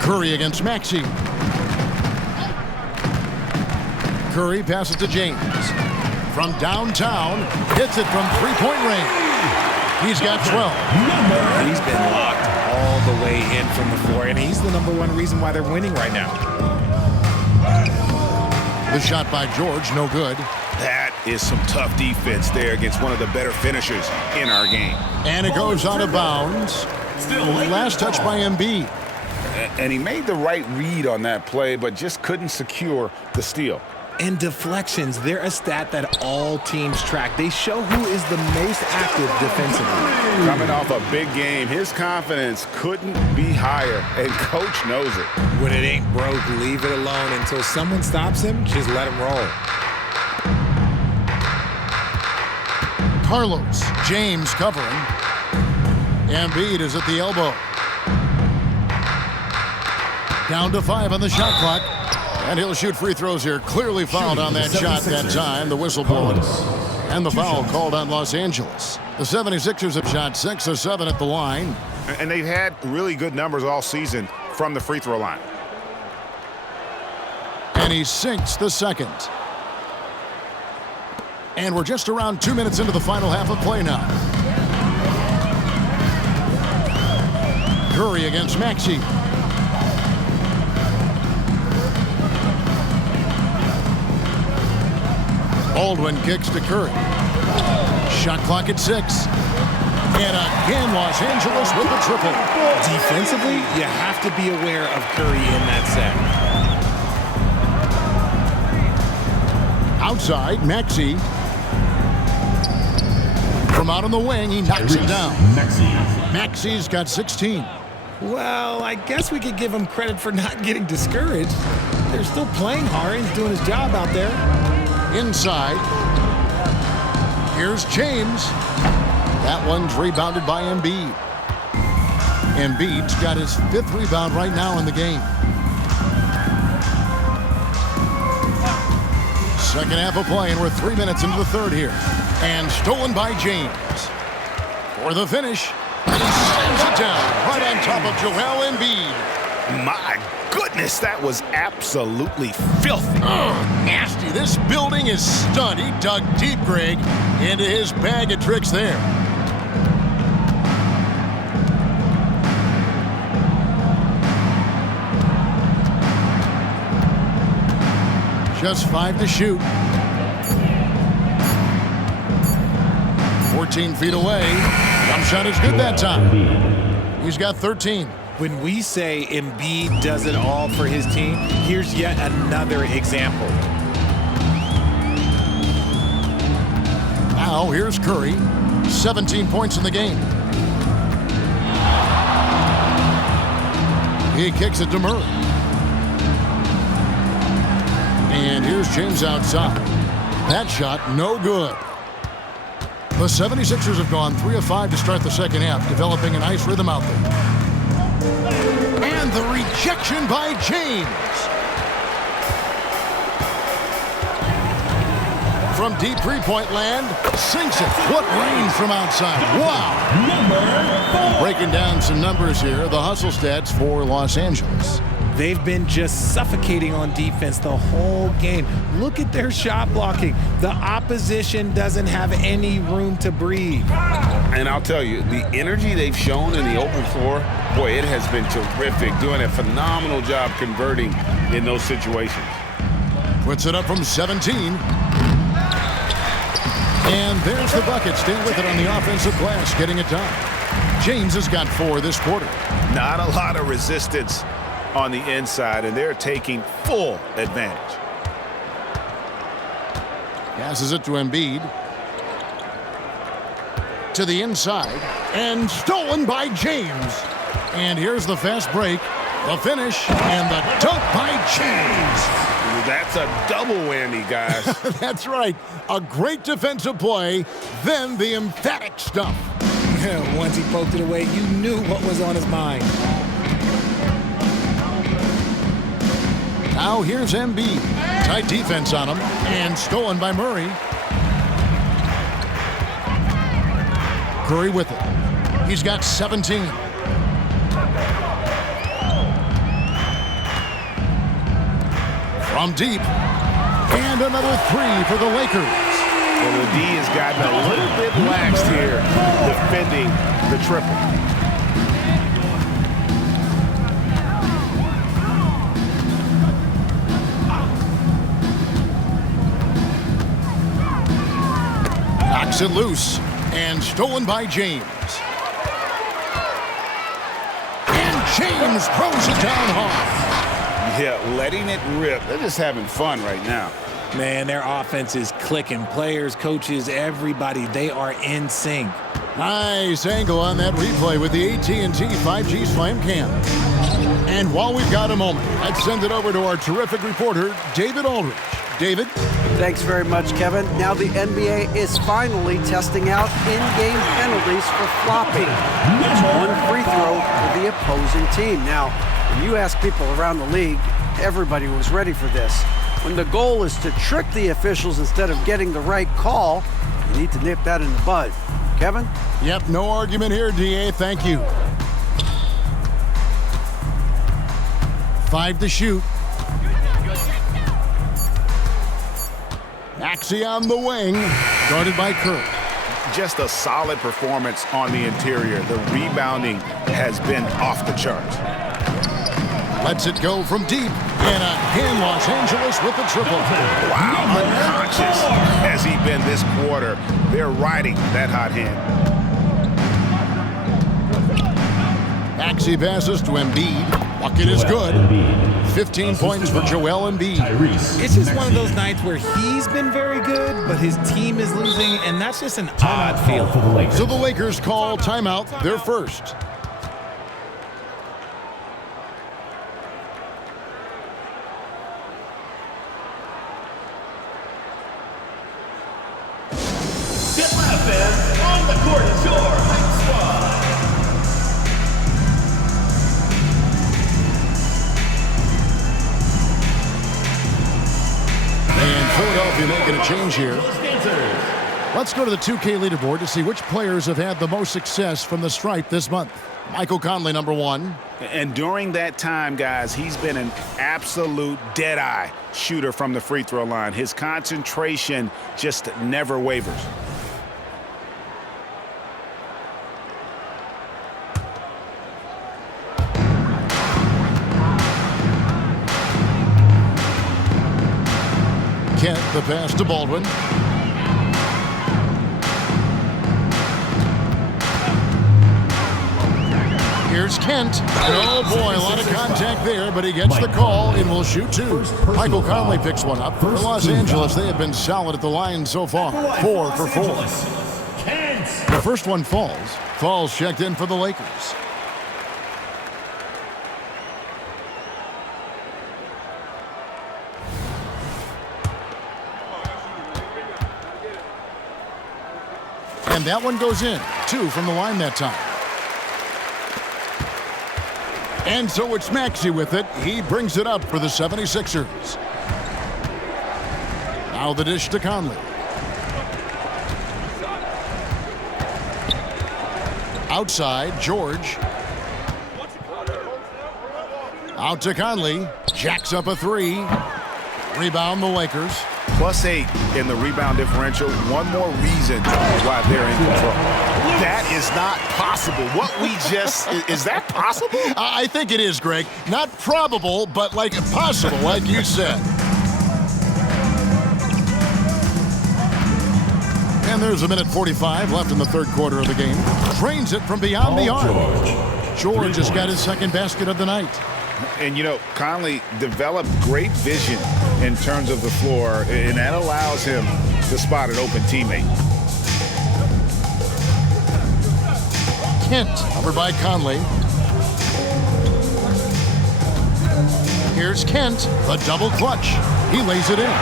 Curry against Maxey. Curry passes to James. From downtown, hits it from three-point range. He's got 12. He's been locked all the way in from the floor, and he's the #1 reason why they're winning right now. The shot by George, no good. That is some tough defense there against one of the better finishers in our game. And it goes out of bounds. Last touch by Embiid. And he made the right read on that play, but just couldn't secure the steal. And deflections, they're a stat that all teams track. They show who is the most active defensively. Coming off a big game, his confidence couldn't be higher, and coach knows it. When it ain't broke, leave it alone. Until someone stops him, just let him roll. Carlos, James covering. Embiid is at the elbow. Down to 5 on the shot clock. And he'll shoot free throws here. Clearly fouled on that shot that time. The whistle blown. And the foul called on Los Angeles. The 76ers have shot 6 of 7 at the line. And they've had really good numbers all season from the free throw line. And he sinks the second. And we're just around 2 minutes into the final half of play now. Curry against Maxey. Baldwin kicks to Curry. Shot clock at 6. And again, Los Angeles with the triple. Defensively, you have to be aware of Curry in that set. Outside, Maxey. From out on the wing, he knocks it down. Maxey's got 16. Well, I guess we could give him credit for not getting discouraged. They're still playing hard. He's doing his job out there. Inside. Here's James. That one's rebounded by Embiid. Embiid's got his 5th rebound right now in the game. Second half of play, and we're 3 minutes into the third here. And stolen by James. For the finish. And he slams it down right on top of Joel Embiid. My goodness, that was absolutely filthy. Nasty. This building is stunned. He dug deep, Greg, into his bag of tricks there. Just 5 to shoot. 14 feet away. Jump shot is good that time. He's got 13. When we say Embiid does it all for his team, here's yet another example. Now here's Curry. 17 points in the game. He kicks it to Murray. And here's James outside. That shot, no good. The 76ers have gone 3 of 5 to start the second half, developing a nice rhythm out there. And the rejection by James. From deep three-point land, sinks it. What range from outside. Wow. Breaking down some numbers here, the hustle stats for Los Angeles. They've been just suffocating on defense the whole game. Look at their shot blocking. The opposition doesn't have any room to breathe. And I'll tell you, the energy they've shown in the open floor, boy, it has been terrific. Doing a phenomenal job converting in those situations. Puts it up from 17. And there's the bucket. Stay with it on the offensive glass, getting it done. James has got 4 this quarter. Not a lot of resistance on the inside, and they're taking full advantage. Passes it to Embiid. To the inside, and stolen by James. And here's the fast break, the finish, and the dunk by James. That's a double whammy, guys. That's right. A great defensive play, then the emphatic stuff. Once he poked it away, you knew what was on his mind. Now here's Embiid. Tight defense on him, and stolen by Murray. Curry with it. He's got 17. From deep. And another 3 for the Lakers. Well, the D has gotten a little bit lax here defending the triple. Knocks it loose and stolen by James. And James throws it down hard. Yeah, letting it rip. They're just having fun right now. Man, their offense is clicking. Players, coaches, everybody, they are in sync. Nice angle on that replay with the AT&T 5G Slam Cam. And while we've got a moment, let's send it over to our terrific reporter, David Aldridge. David? Thanks very much, Kevin. Now the NBA is finally testing out in-game penalties for flopping. It's 1 free throw for the opposing team. Now, when you ask people around the league, everybody was ready for this. When the goal is to trick the officials instead of getting the right call, you need to nip that in the bud. Kevin? Yep, no argument here, DA. Thank you. 5 to shoot. Maxey on the wing, guarded by Kirk. Just a solid performance on the interior. The rebounding has been off the charts. Lets it go from deep, and again Los Angeles with the triple. Wow, unconscious has he been this quarter. They're riding that hot hand. Maxey passes to Embiid. Bucket is good. 15 points for Joel Embiid. It's just one of those nights where he's been very good, but his team is losing, and that's just an odd feeling. So the Lakers call timeout, their first. On the court is your hype squad. And Philadelphia making a change here. Let's go to the 2K leaderboard to see which players have had the most success from the stripe this month. Michael Conley, number 1. And during that time, guys, he's been an absolute dead-eye shooter from the free throw line. His concentration just never wavers. Kent, the pass to Baldwin. Here's Kent. Oh, boy, a lot of contact there, but he gets the call and will shoot 2. Michael Conley picks one up. For Los Angeles, they have been solid at the line so far. 4 for 4. The first one falls. Falls checked in for the Lakers. And that one goes in. 2 from the line that time. And so it's Maxey with it. He brings it up for the 76ers. Now the dish to Conley. Outside, George. Out to Conley. Jacks up a 3. Rebound the Lakers. +8 in the rebound differential. One more reason why they're in control. That is not possible. What we just, is that possible? I think it is, Greg. Not probable, but like possible, like you said. And there's 1:45 left in the third quarter of the game. Drains it from beyond the arc. George has got his second basket of the night. And, you know, Conley developed great vision in terms of the floor, and that allows him to spot an open teammate. Kent, covered by Conley. Here's Kent, the double clutch. He lays it in.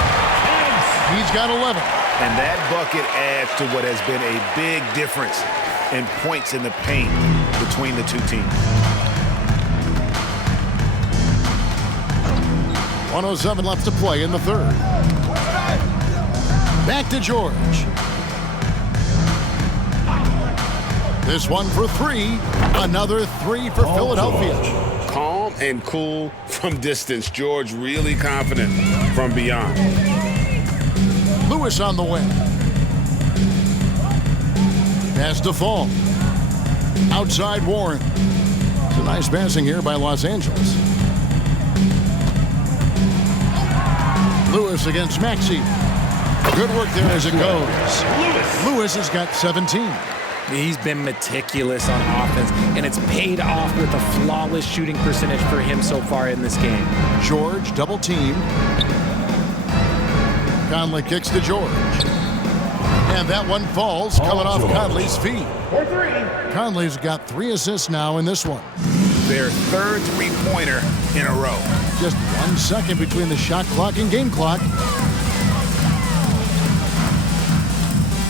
He's got 11. And that bucket adds to what has been a big difference in points in the paint between the two teams. 1:07 left to play in the third. Back to George. This one for 3. Another 3 for Philadelphia. Calm and cool from distance. George really confident from beyond. Lewis on the wing. Pass to Fall. Outside Warren. It's a nice passing here by Los Angeles. Lewis against Maxey. Good work there as it goes. Lewis has got 17. He's been meticulous on offense, and it's paid off with a flawless shooting percentage for him so far in this game. George double teamed. Conley kicks to George. And that one falls, coming off Conley's feet. Conley's got 3 assists now in this one. Their third three-pointer in a row. Just 1 second between the shot clock and game clock.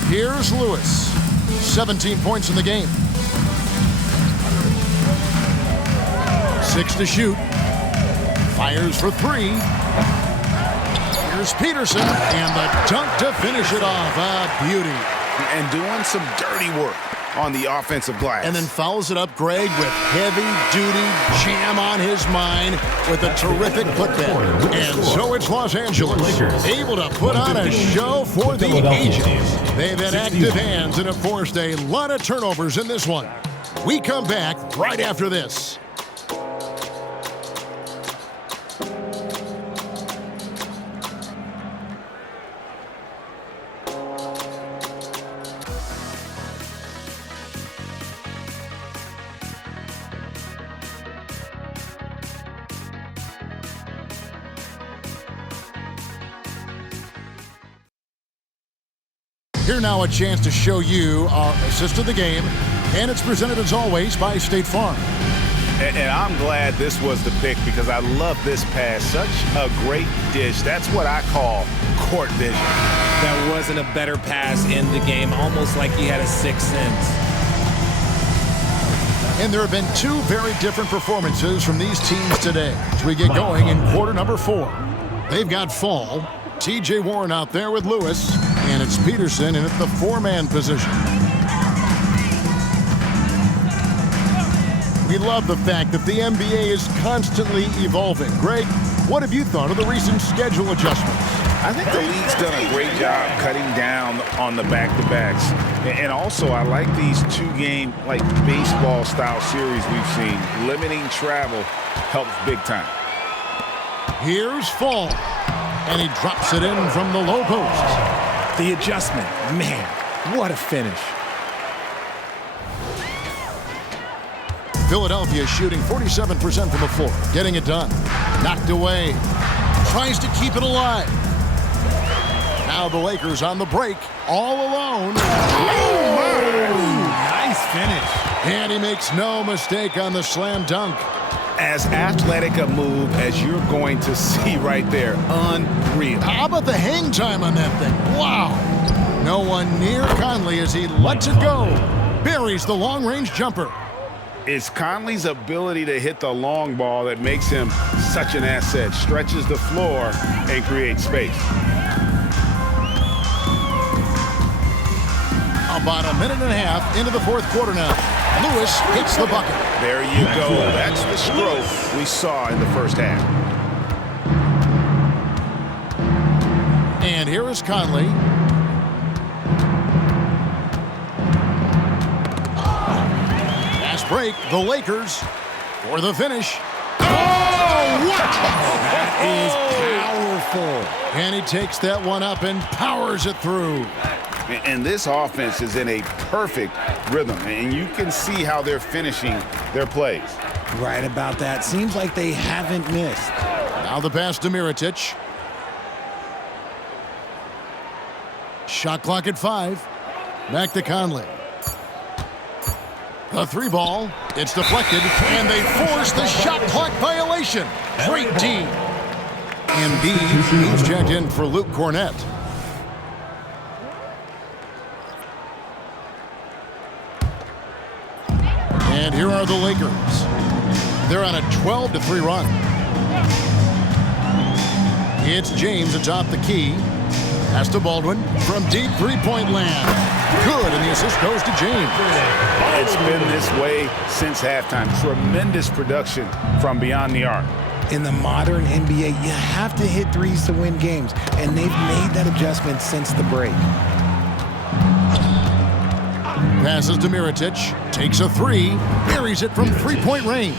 Here's Lewis. 17 points in the game. 6 to shoot. Fires for 3. Here's Peterson, and the dunk to finish it off. A beauty. And doing some dirty work on the offensive glass. And then fouls it up, Greg, with heavy-duty jam on his mind with a terrific putback. And so it's Los Angeles, able to put on a show for the ages. They've had active hands and have forced a lot of turnovers in this one. We come back right after this. Here now a chance to show you our assist of the game, and it's presented as always by State Farm. And I'm glad this was the pick because I love this pass. Such a great dish. That's what I call court vision. That wasn't a better pass in the game, almost like he had a sixth sense. And there have been 2 very different performances from these teams today as we get going in quarter number 4. They've got Fall, T.J. Warren out there with Lewis, and it's Peterson in at the 4-man position. We love the fact that the NBA is constantly evolving. Greg, what have you thought of the recent schedule adjustments? I think the league's done a great job cutting down on the back-to-backs. And also, I like these 2-game, like, baseball-style series we've seen. Limiting travel helps big time. Here's Fall, and he drops it in from the low post. The adjustment, man, what a finish. Philadelphia shooting 47% from the floor, getting it done. Knocked away, tries to keep it alive. Now the Lakers on the break, all alone. Oh, nice finish. And he makes no mistake on the slam dunk. As athletic a move as you're going to see right there. Unreal. How about the hang time on that thing? Wow. No one near Conley as he lets it go. Buries the long-range jumper. It's Conley's ability to hit the long ball that makes him such an asset. Stretches the floor and creates space. About a minute and a half into the fourth quarter now. Lewis hits the bucket. There you go. That's the stroke we saw in the first half. And here is Conley. Fast break. The Lakers for the finish. Oh, what? That is powerful. And he takes that one up and powers it through. And this offense is in a perfect rhythm, and you can see how they're finishing their plays. Right about that. Seems like they haven't missed. Now the pass to Mirotic. Shot clock at 5. Back to Conley. The 3 ball. It's deflected, and they force the shot clock violation. Great D. Embiid, he's checked in for Luke Cornett. And here are the Lakers. They're on a 12-3 run. It's James atop the key. Pass to Baldwin from deep three-point land. Good, and the assist goes to James. It's been this way since halftime. Tremendous production from beyond the arc. In the modern NBA, you have to hit threes to win games, and they've made that adjustment since the break. Passes to Mirotic, takes a 3, buries it from three-point range.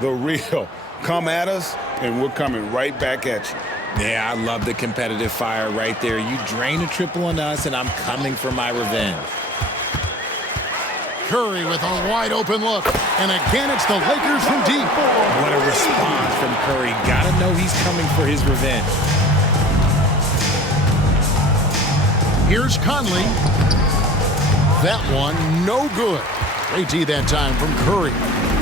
The real. Come at us, and we're coming right back at you. Yeah, I love the competitive fire right there. You drain a triple on us, and I'm coming for my revenge. Curry with a wide-open look, and again it's the Lakers from deep. What a response from Curry. Gotta know he's coming for his revenge. Here's Conley. That one, no good. Great D that time from Curry.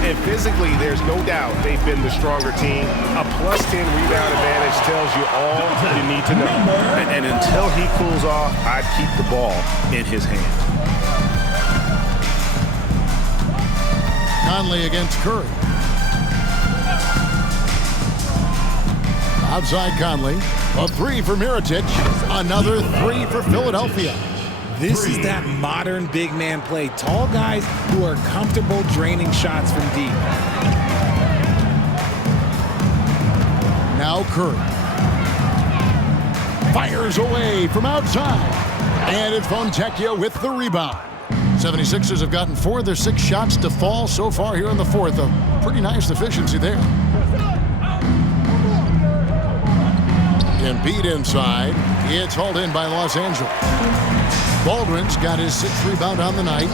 And physically, there's no doubt they've been the stronger team. A plus 10 rebound advantage tells you all you need to know. And until he cools off, I'd keep the ball in his hand. Conley against Curry. Outside Conley. A 3 for Mirotic. Another 3 for Philadelphia. This is that modern big man play. Tall guys who are comfortable draining shots from deep. Now Curry. Fires away from outside. And it's Fontecchio with the rebound. 76ers have gotten 4 of their 6 shots to fall so far here in the fourth. A pretty nice efficiency there. Embiid inside. It's hauled in by Los Angeles. Baldwin's got his 6th rebound on the night.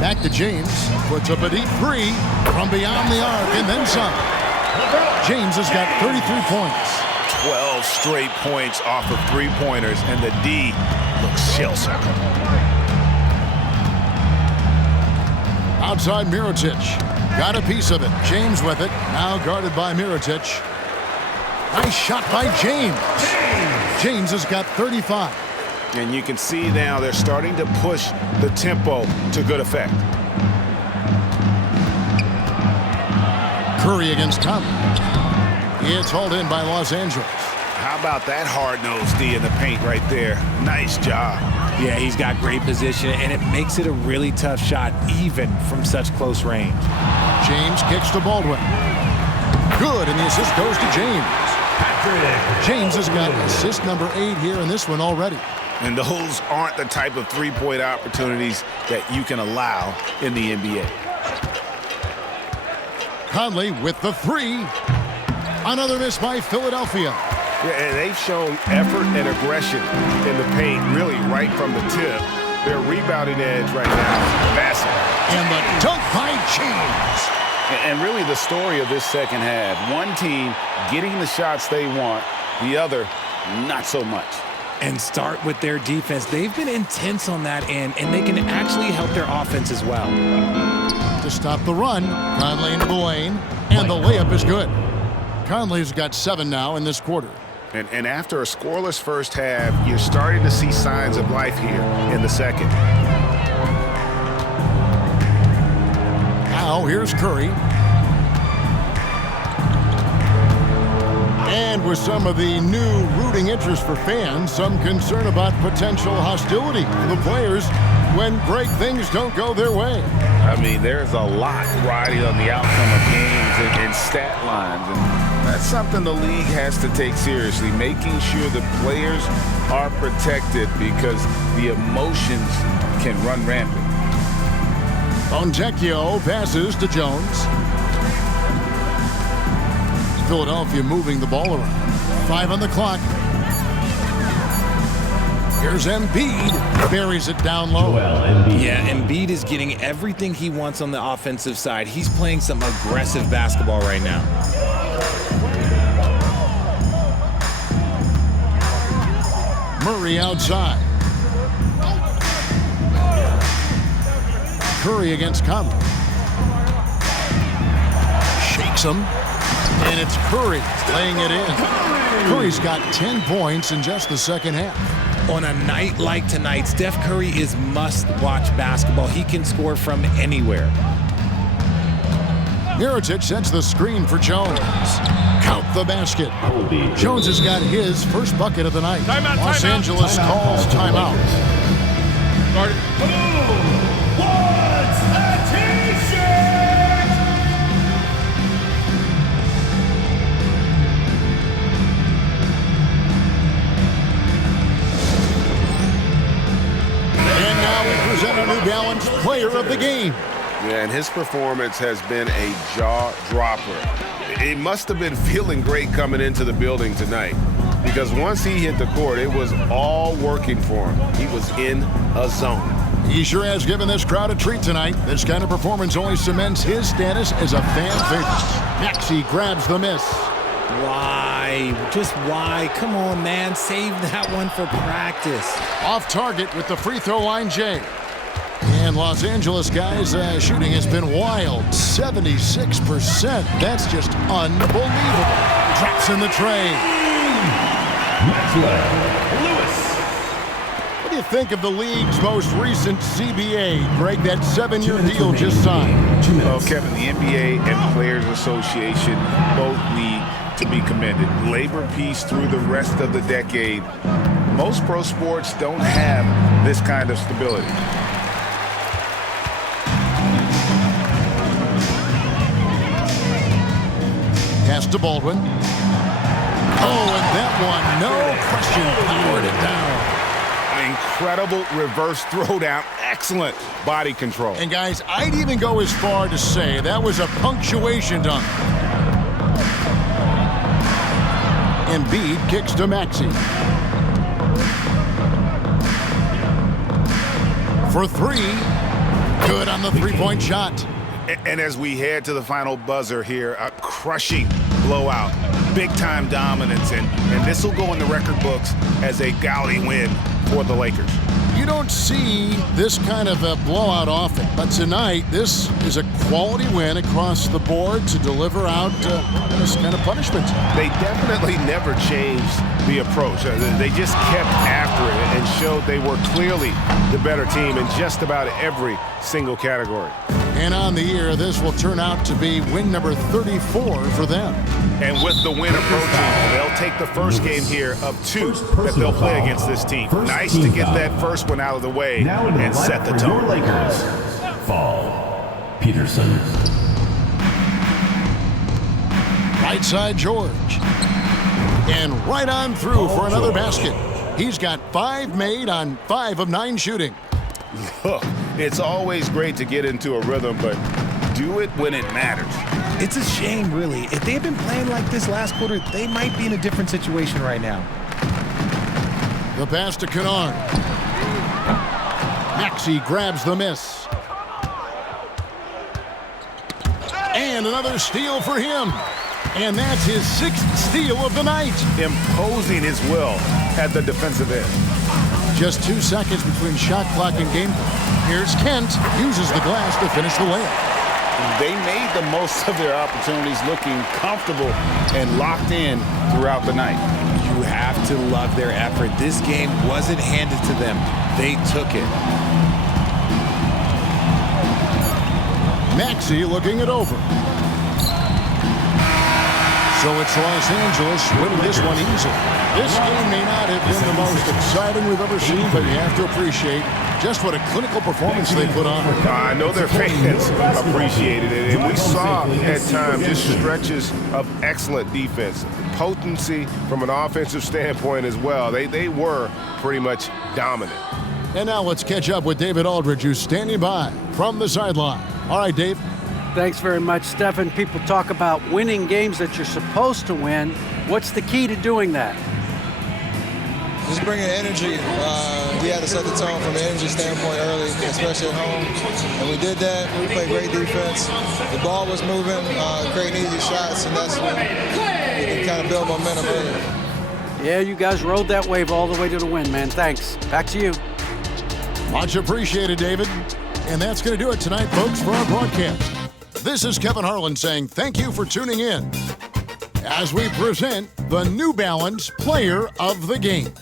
Back to James. Puts up a deep 3 from beyond the arc and then some. James has got 33 points. 12 straight points off of three-pointers, and the D looks shell-shocked. Outside Mirotic. Got a piece of it. James with it. Now guarded by Mirotic. Nice shot by James. James has got 35. And you can see now they're starting to push the tempo to good effect. Curry against Conley. It's hauled in by Los Angeles. How about that hard-nosed D in the paint right there? Nice job. Yeah, he's got great position, and it makes it a really tough shot, even from such close range. James kicks to Baldwin. Good, and the assist goes to James. James has got assist number 8 here in this one already. And those aren't the type of three-point opportunities that you can allow in the NBA. Conley with the 3. Another miss by Philadelphia. Yeah, and they've shown effort and aggression in the paint, really right from the tip. Their rebounding edge right now, massive. And the dunk by James. And really the story of this second half, one team getting the shots they want, the other not so much. And start with their defense. They've been intense on that end, and they can actually help their offense as well. To stop the run, Conley into the lane, and the layup is good. Conley's got 7 now in this quarter. And after a scoreless first half, you're starting to see signs of life here in the second. Now here's Curry. And with some of the new rooting interest for fans, some concern about potential hostility for the players when great things don't go their way. I mean, there's a lot riding on the outcome of games and stat lines. And that's something the league has to take seriously, making sure the players are protected because the emotions can run rampant. Fontecchio passes to Jones. Philadelphia moving the ball around. 5 on the clock. Here's Embiid. Buries it down low. Yeah, Embiid is getting everything he wants on the offensive side. He's playing some aggressive basketball right now. Murray outside. Curry against Conley. Shakes him. And it's Curry laying it in. Curry's got 10 points in just the second half. On a night like tonight, Steph Curry is must-watch basketball. He can score from anywhere. Mirotic sets the screen for Jones. Count the basket. Jones has got his first bucket of the night. Los Angeles calls timeout. What's a T-shirt? And now we present our New Balance Player of the Game. Yeah, and his performance has been a jaw-dropper. He must have been feeling great coming into the building tonight because once he hit the court, it was all working for him. He was in a zone. He sure has given this crowd a treat tonight. This kind of performance only cements his status as a fan favorite. Maxey grabs the miss. Why? Just why? Come on, man. Save that one for practice. Off target with the free throw line, Jay. And Los Angeles guys' shooting has been wild. 76%. That's just unbelievable. Drops in the tray. What do you think of the league's most recent CBA? Greg, that 7-year deal just signed. Well, Kevin, the NBA and Players Association both need to be commended. Labor peace through the rest of the decade. Most pro sports don't have this kind of stability. Pass to Baldwin. Oh, and that one, no question, powered it down. An incredible reverse throwdown. Excellent body control. And guys, I'd even go as far to say that was a punctuation dunk. Embiid kicks to Maxey. For 3. Good on the three-point shot. And as we head to the final buzzer here, a crushing blowout, big-time dominance, and this will go in the record books as a gaudy win for the Lakers. You don't see this kind of a blowout often, but tonight this is a quality win across the board to deliver out this kind of punishment. They definitely never changed the approach. They just kept after it and showed they were clearly the better team in just about every single category. And on the year, this will turn out to be win number 34 for them. And with the win approaching, they'll take the first game here of 2 that they'll play against this team. Nice to get that first one out of the way and set the tone. Lakers, Paul Peterson. Right side, George. And right on through for another basket. He's got 5 made on 5 of 9 shooting. Look, it's always great to get into a rhythm, but do it when it matters. It's a shame, really. If they had been playing like this last quarter, they might be in a different situation right now. The pass to Kennard. Maxey grabs the miss. And another steal for him. And that's his 6th steal of the night. Imposing his will at the defensive end. Just 2 seconds between shot clock and game clock. Here's Kent. Uses the glass to finish the layup. They made the most of their opportunities, looking comfortable and locked in throughout the night. You You have to love their effort. This game wasn't handed to them. They took it. Maxey looking it over. So it's Los Angeles winning this one easily. This game may not have been the most exciting we've ever seen, but you have to appreciate just what a clinical performance they put on. I know their fans appreciated it, and we saw at times just stretches of excellent defense, potency from an offensive standpoint as well. They were pretty much dominant. And now let's catch up with David Aldridge, who's standing by from the sideline. All right, Dave. Thanks very much, Stephen. People talk about winning games that you're supposed to win. What's the key to doing that? Just bringing energy. We had to set the tone from an energy standpoint early, especially at home. And we did that. We played great defense. The ball was moving, creating easy shots, and that's when we can kind of build momentum early. Yeah, you guys rode that wave all the way to the win, man. Thanks. Back to you. Much appreciated, David. And that's going to do it tonight, folks, for our broadcast. This is Kevin Harlan saying thank you for tuning in as we present the New Balance Player of the Game.